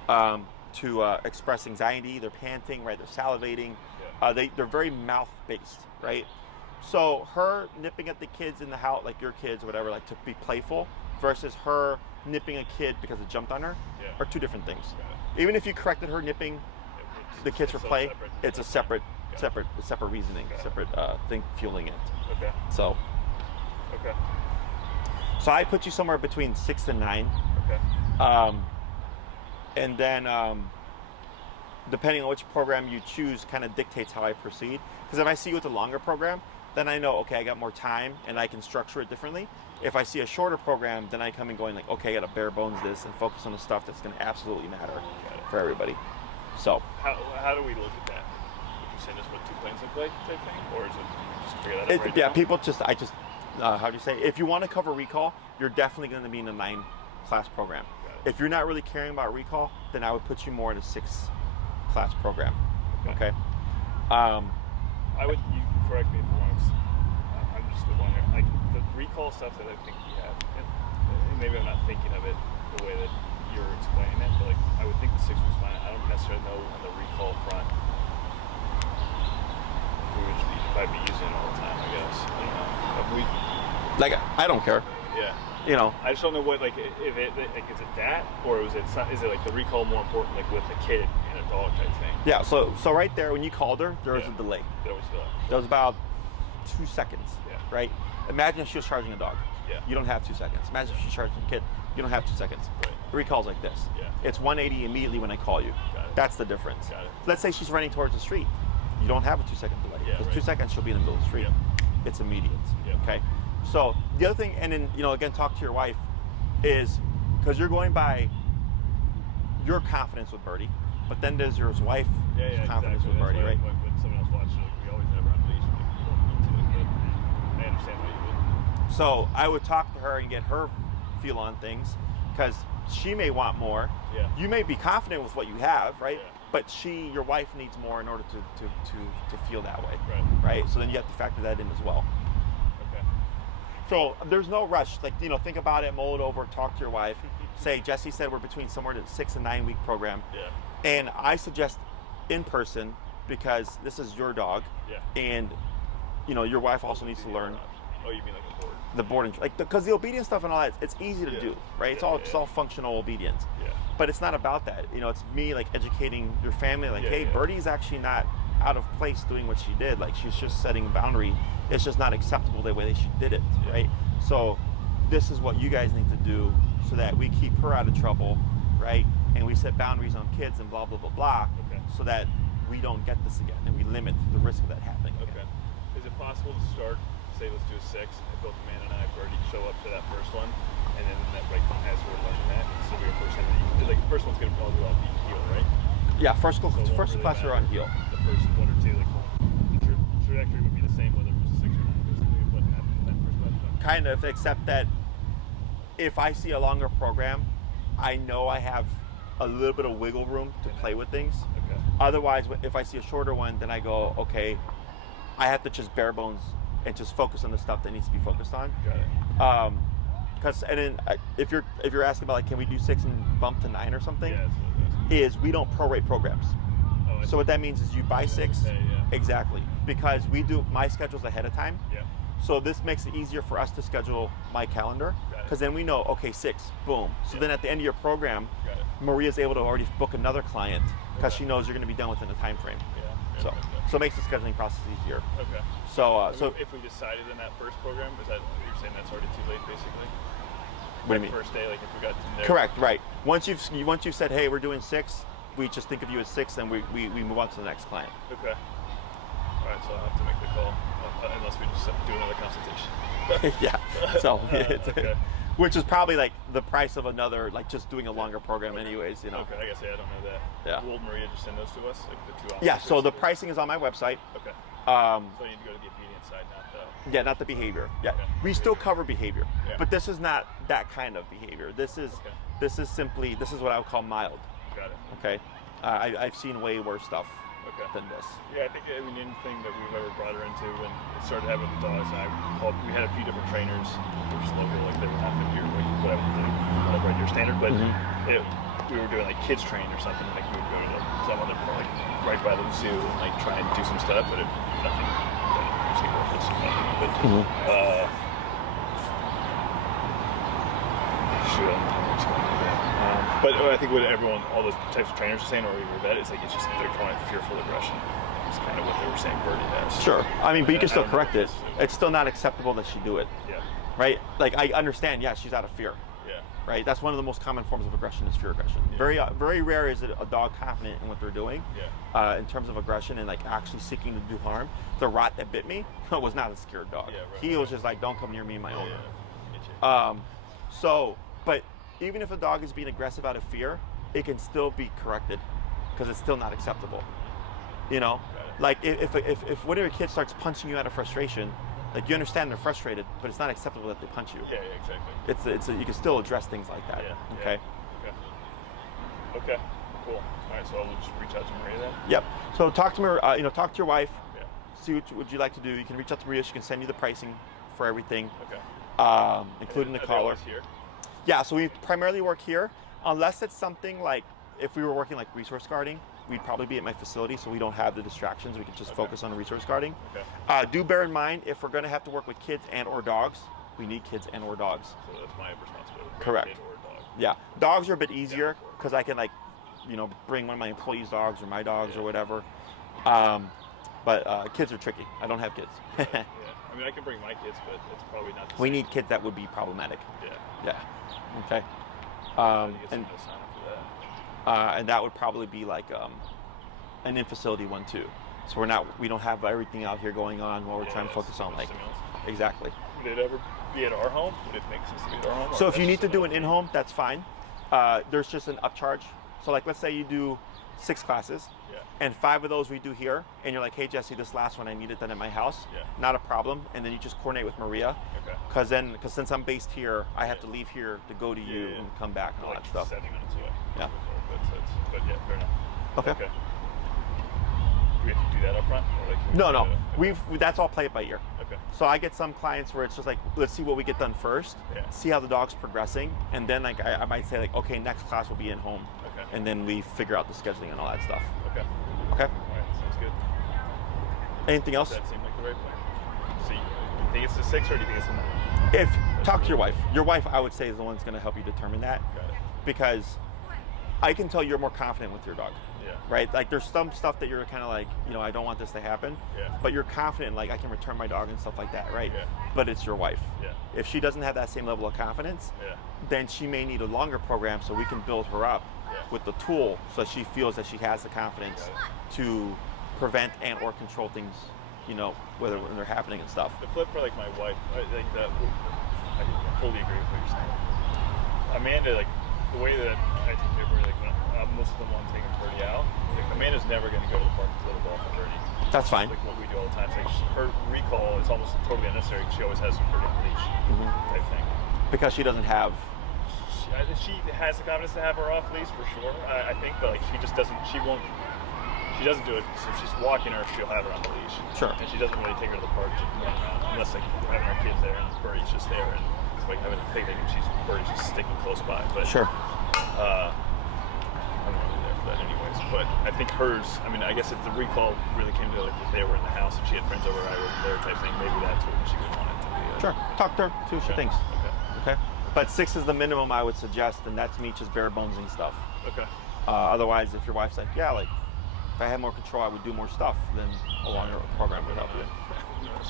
to express anxiety. They're panting, right? They're salivating. They're very mouth based, right? So her nipping at the kids in the house, like your kids or whatever, like to be playful, versus her nipping a kid because it jumped on her, are two different things. Even if you corrected her nipping the kits for so play, separate. it's a separate reasoning, separate thing fueling it. Okay. So Okay. I put you somewhere between 6 and 9. Okay. And then depending on which program you choose kind of dictates how I proceed. Because if I see you with a longer program, then I know, okay, I got more time and I can structure it differently. If I see a shorter program, then I come in going like, okay, I got to bare bones this and focus on the stuff that's going to absolutely matter for everybody. So how do we look at that? Would you say just what 2 planes look like type thing, or is it just figure that out right yeah, now? people just how do you say? If you want to cover recall, you're definitely going to be in a 9 class program. If you're not really caring about recall, then I would put you more in a 6 class program. Okay. I would. You correct me if I'm wrong. I'm just wondering, like the recall stuff that I think we have. And maybe I'm not thinking of it the way that you're explaining it, but like I would think the 6 was fine. I don't necessarily know on the recall front if I'd be using it all the time. I guess. I don't know. Like I don't care. Yeah. You know. I just don't know what like if it like is it that or is it like the recall more important like with a kid and a dog type thing? Yeah. So right there when you called her, there was a delay. There was a delay. There was about 2 seconds. Yeah. Right. Imagine if she was charging a dog. Yeah. You don't have 2 seconds. Imagine if she's charging a kid. You don't have 2 seconds. Right. Recall's like this. Yeah. It's 180 immediately when I call you. Got it. That's the difference. Got it. Let's say she's running towards the street. You don't have a 2-second delay. Yeah, Because right. 2 seconds she'll be in the middle of the street. Yeah. It's immediate. Yeah. Okay. So the other thing, and then again, talk to your wife, is because you're going by your confidence with Birdie, but then there's your wife's confidence exactly. with Birdie, right? When someone else watches, like, we always have her on leash. Like, you don't need to, but I understand why you would. So I would talk to her and get her feel on things, because she may want more. Yeah. You may be confident with what you have, right? Yeah. But your wife needs more in order to feel that way, Right. right? So then you have to factor that in as well. Okay. So there's no rush. Like, think about it, mull it over, talk to your wife. Say, Jesse said we're between somewhere to 6 and 9 week program. Yeah. And I suggest in person because this is your dog. Yeah. And, your wife also needs to learn Oh, you mean like a board? the boarding, like, because the obedience stuff and all that, it's easy to Yeah. do, right? It's Yeah, all functional obedience. Yeah. But it's not about that. It's me like educating your family, like, Yeah, hey, yeah. Birdie's actually not out of place doing what she did. Like, she's just setting a boundary. It's just not acceptable the way she did it, Yeah. right? So this is what you guys need to do so that we keep her out of trouble, right? And we set boundaries on kids and blah, blah, blah, blah, Okay. so that we don't get this again and we limit the risk of that happening again. Okay. Is it possible to start, say, let's do a 6, and both the man and I, Birdie, show up to that first one, and then that right as we're learning that, so we're first time, like the first one's gonna probably all be heel, right? Yeah, first So it won't class really are on matter. heel. The first 1 or 2, like the trajectory would be the same whether it was a 6 or 9, basically, what happened in that first class. Kind of, except that if I see a longer program, I know I have a little bit of wiggle room to play with things. Okay. Otherwise, if I see a shorter one, then I go, okay, I have to just bare bones and just focus on the stuff that needs to be focused on. Got it. And then if you're asking about, like, can we do 6 and bump to 9 or something, Yeah, that's what it is. is we don't prorate programs. Oh, I So what that means is you buy 6, Okay, yeah. exactly, because we do my schedules ahead of time. Yeah. So this makes it easier for us to schedule my calendar, Got it. because then we know, okay, 6, boom. So Yeah. then at the end of your program, Got it. Maria's able to already book another client because Okay. she knows you're going to be done within a time frame. Yeah. So it makes the scheduling process easier. Okay. So If we decided in that first program, is that you're saying that's already too late, basically? what do you mean? First day, like if we got in there. Correct, right. Once you've said, hey, we're doing 6, we just think of you as 6, and we move on to the next client. Okay. All right, so I'll have to make the call, unless we just do another consultation. Yeah. So Okay. which is probably like the price of another, like just doing a longer program, anyways. Okay, I guess I don't know that. Yeah. Will Maria just send those to us, like the 2 options? Yeah. So the pricing is on my website. Okay. Um, So I need to go to the obedience side, not the. Yeah, not the behavior. Yeah, Okay. we still cover behavior, Yeah. but this is not that kind of behavior. This is what I would call mild. Got it. Okay, I've seen way worse stuff Okay. than this. Yeah, I think anything that we've ever brought her into when it started having the dogs, we had a few different trainers, which is local, like they were half a year, like whatever your standard, but we were doing like kids train or something, like we would go to some other like right by the zoo and like try and do some stuff, but nothing that seemed worth it. But shoot, I'm explaining that. But I think what all those types of trainers are saying, or your vet, is like it's just they're calling it fearful aggression. It's kind of what they were saying Birdie has. Sure. I mean, but you can still correct it. It's still not acceptable that she do it. Yeah. Right? Like, I understand, yeah, she's out of fear. Yeah. Right? That's one of the most common forms of aggression is fear aggression. Yeah. Very rare is it a dog confident in what they're doing. Yeah. In terms of aggression and like actually seeking to do harm. The rat that bit me was not a scared dog. Yeah, right, He was just like, don't come near me and my owner. Yeah. But even if a dog is being aggressive out of fear, it can still be corrected because it's still not acceptable. You know, like if one of your kids starts punching you out of frustration, like you understand they're frustrated, but it's not acceptable that they punch you. Yeah, exactly. You can still address things like that. Yeah. Okay. Yeah. Okay. Cool. All right. So I'll just reach out to Maria then. Yep. So talk to her. Talk to your wife. Yeah. See what would you like to do. You can reach out to Maria. She can send you the pricing for everything. Okay. Including the Are they collar. always here? Yeah. So we primarily work here, unless it's something like if we were working like resource guarding. We'd probably be at my facility, so we don't have the distractions. We can just focus on the resource guarding. Okay. Do bear in mind, if we're going to have to work with kids and or dogs, we need kids and or dogs. So that's my responsibility. Correct. Kid or dog. Yeah, dogs are a bit easier because I can bring one of my employees' dogs or my dogs or whatever. But kids are tricky. I don't have kids. Yeah. I mean, I can bring my kids, but it's probably not the We same. need kids that would be problematic. Yeah. Yeah. Okay. I think it's And a sign up for that. and that would probably be like an in-facility one too. So we don't have everything out here going on while we're trying to focus on like stimulus. exactly. Would it ever be at our home? Would it make sense to be at our home? So if you need to do an in-home, that's fine. There's just an upcharge. So like let's say you do 6 classes, and 5 of those we do here, and you're like, hey Jesse, this last one I need it done at my house. Not a problem. And then you just coordinate with Maria. Okay. Because since I'm based here, I have to leave here to go to you and come back and all Like that stuff. 70 minutes away. Yeah. But yeah, fair enough. Okay. Do we have to do that up front? Or like, can we No, do no. that? That's all play it by ear. Okay. So I get some clients where it's just like, let's see what we get done first, see how the dog's progressing, and then like I might say like, okay, next class will be in home, and then we figure out the scheduling and all that stuff. Okay. Okay. All right, sounds good. Anything else? That seemed like the right plan. So you think it's a 6 or do you think it's a 9? Talk to your wife. Your wife, I would say, is the one that's going to help you determine that, Got it. because I can tell you're more confident with your dog. Yeah. Right? Like there's some stuff that you're kind of like, I don't want this to happen. Yeah. But you're confident, like I can return my dog and stuff like that, right? Yeah. But it's your wife. Yeah. If she doesn't have that same level of confidence, then she may need a longer program so we can build her up with the tool so she feels that she has the confidence to prevent and or control things, whether when they're happening and stuff. The flip for like my wife, I fully agree with what you're saying. Amanda, like the way that I take care of her, like when I'm most of the one taking Birdie out, like Amanda's never going to go to the park to throw the ball for Birdie. That's fine. Like what we do all the time. It's like her recall is almost totally unnecessary. She always has Birdie on the leash type thing. Because she doesn't have. She has the confidence to have her off leash for sure. I think, but like she just doesn't. She won't. She doesn't do it. So if she's walking her, she'll have her on the leash. Sure. And she doesn't really take her to the park to run around unless like we're having our kids there and Birdie's just there and it's like having a picnic and Birdie's just sticking close by. But Sure. I'm not really there for that anyways. But I think hers. I mean, I guess if the recall really came to like if they were in the house and she had friends over, I wasn't there type thing. Maybe that's what she would want it to be. Sure. Talk to her. See what she thinks. Okay. Okay. But 6 is the minimum I would suggest, and that's me just bare bonesing stuff. Okay. Otherwise, if your wife's like, yeah, like if I had more control, I would do more stuff, then a longer program would help you.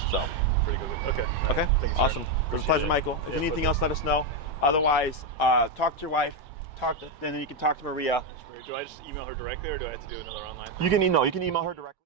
So. Pretty good. Okay. Okay. Thanks, Awesome. It was a pleasure, Michael. If you need anything else, let us know. Otherwise, talk to your wife. And then you can talk to Maria. Do I just email her directly, or do I have to do another online? You can email her directly.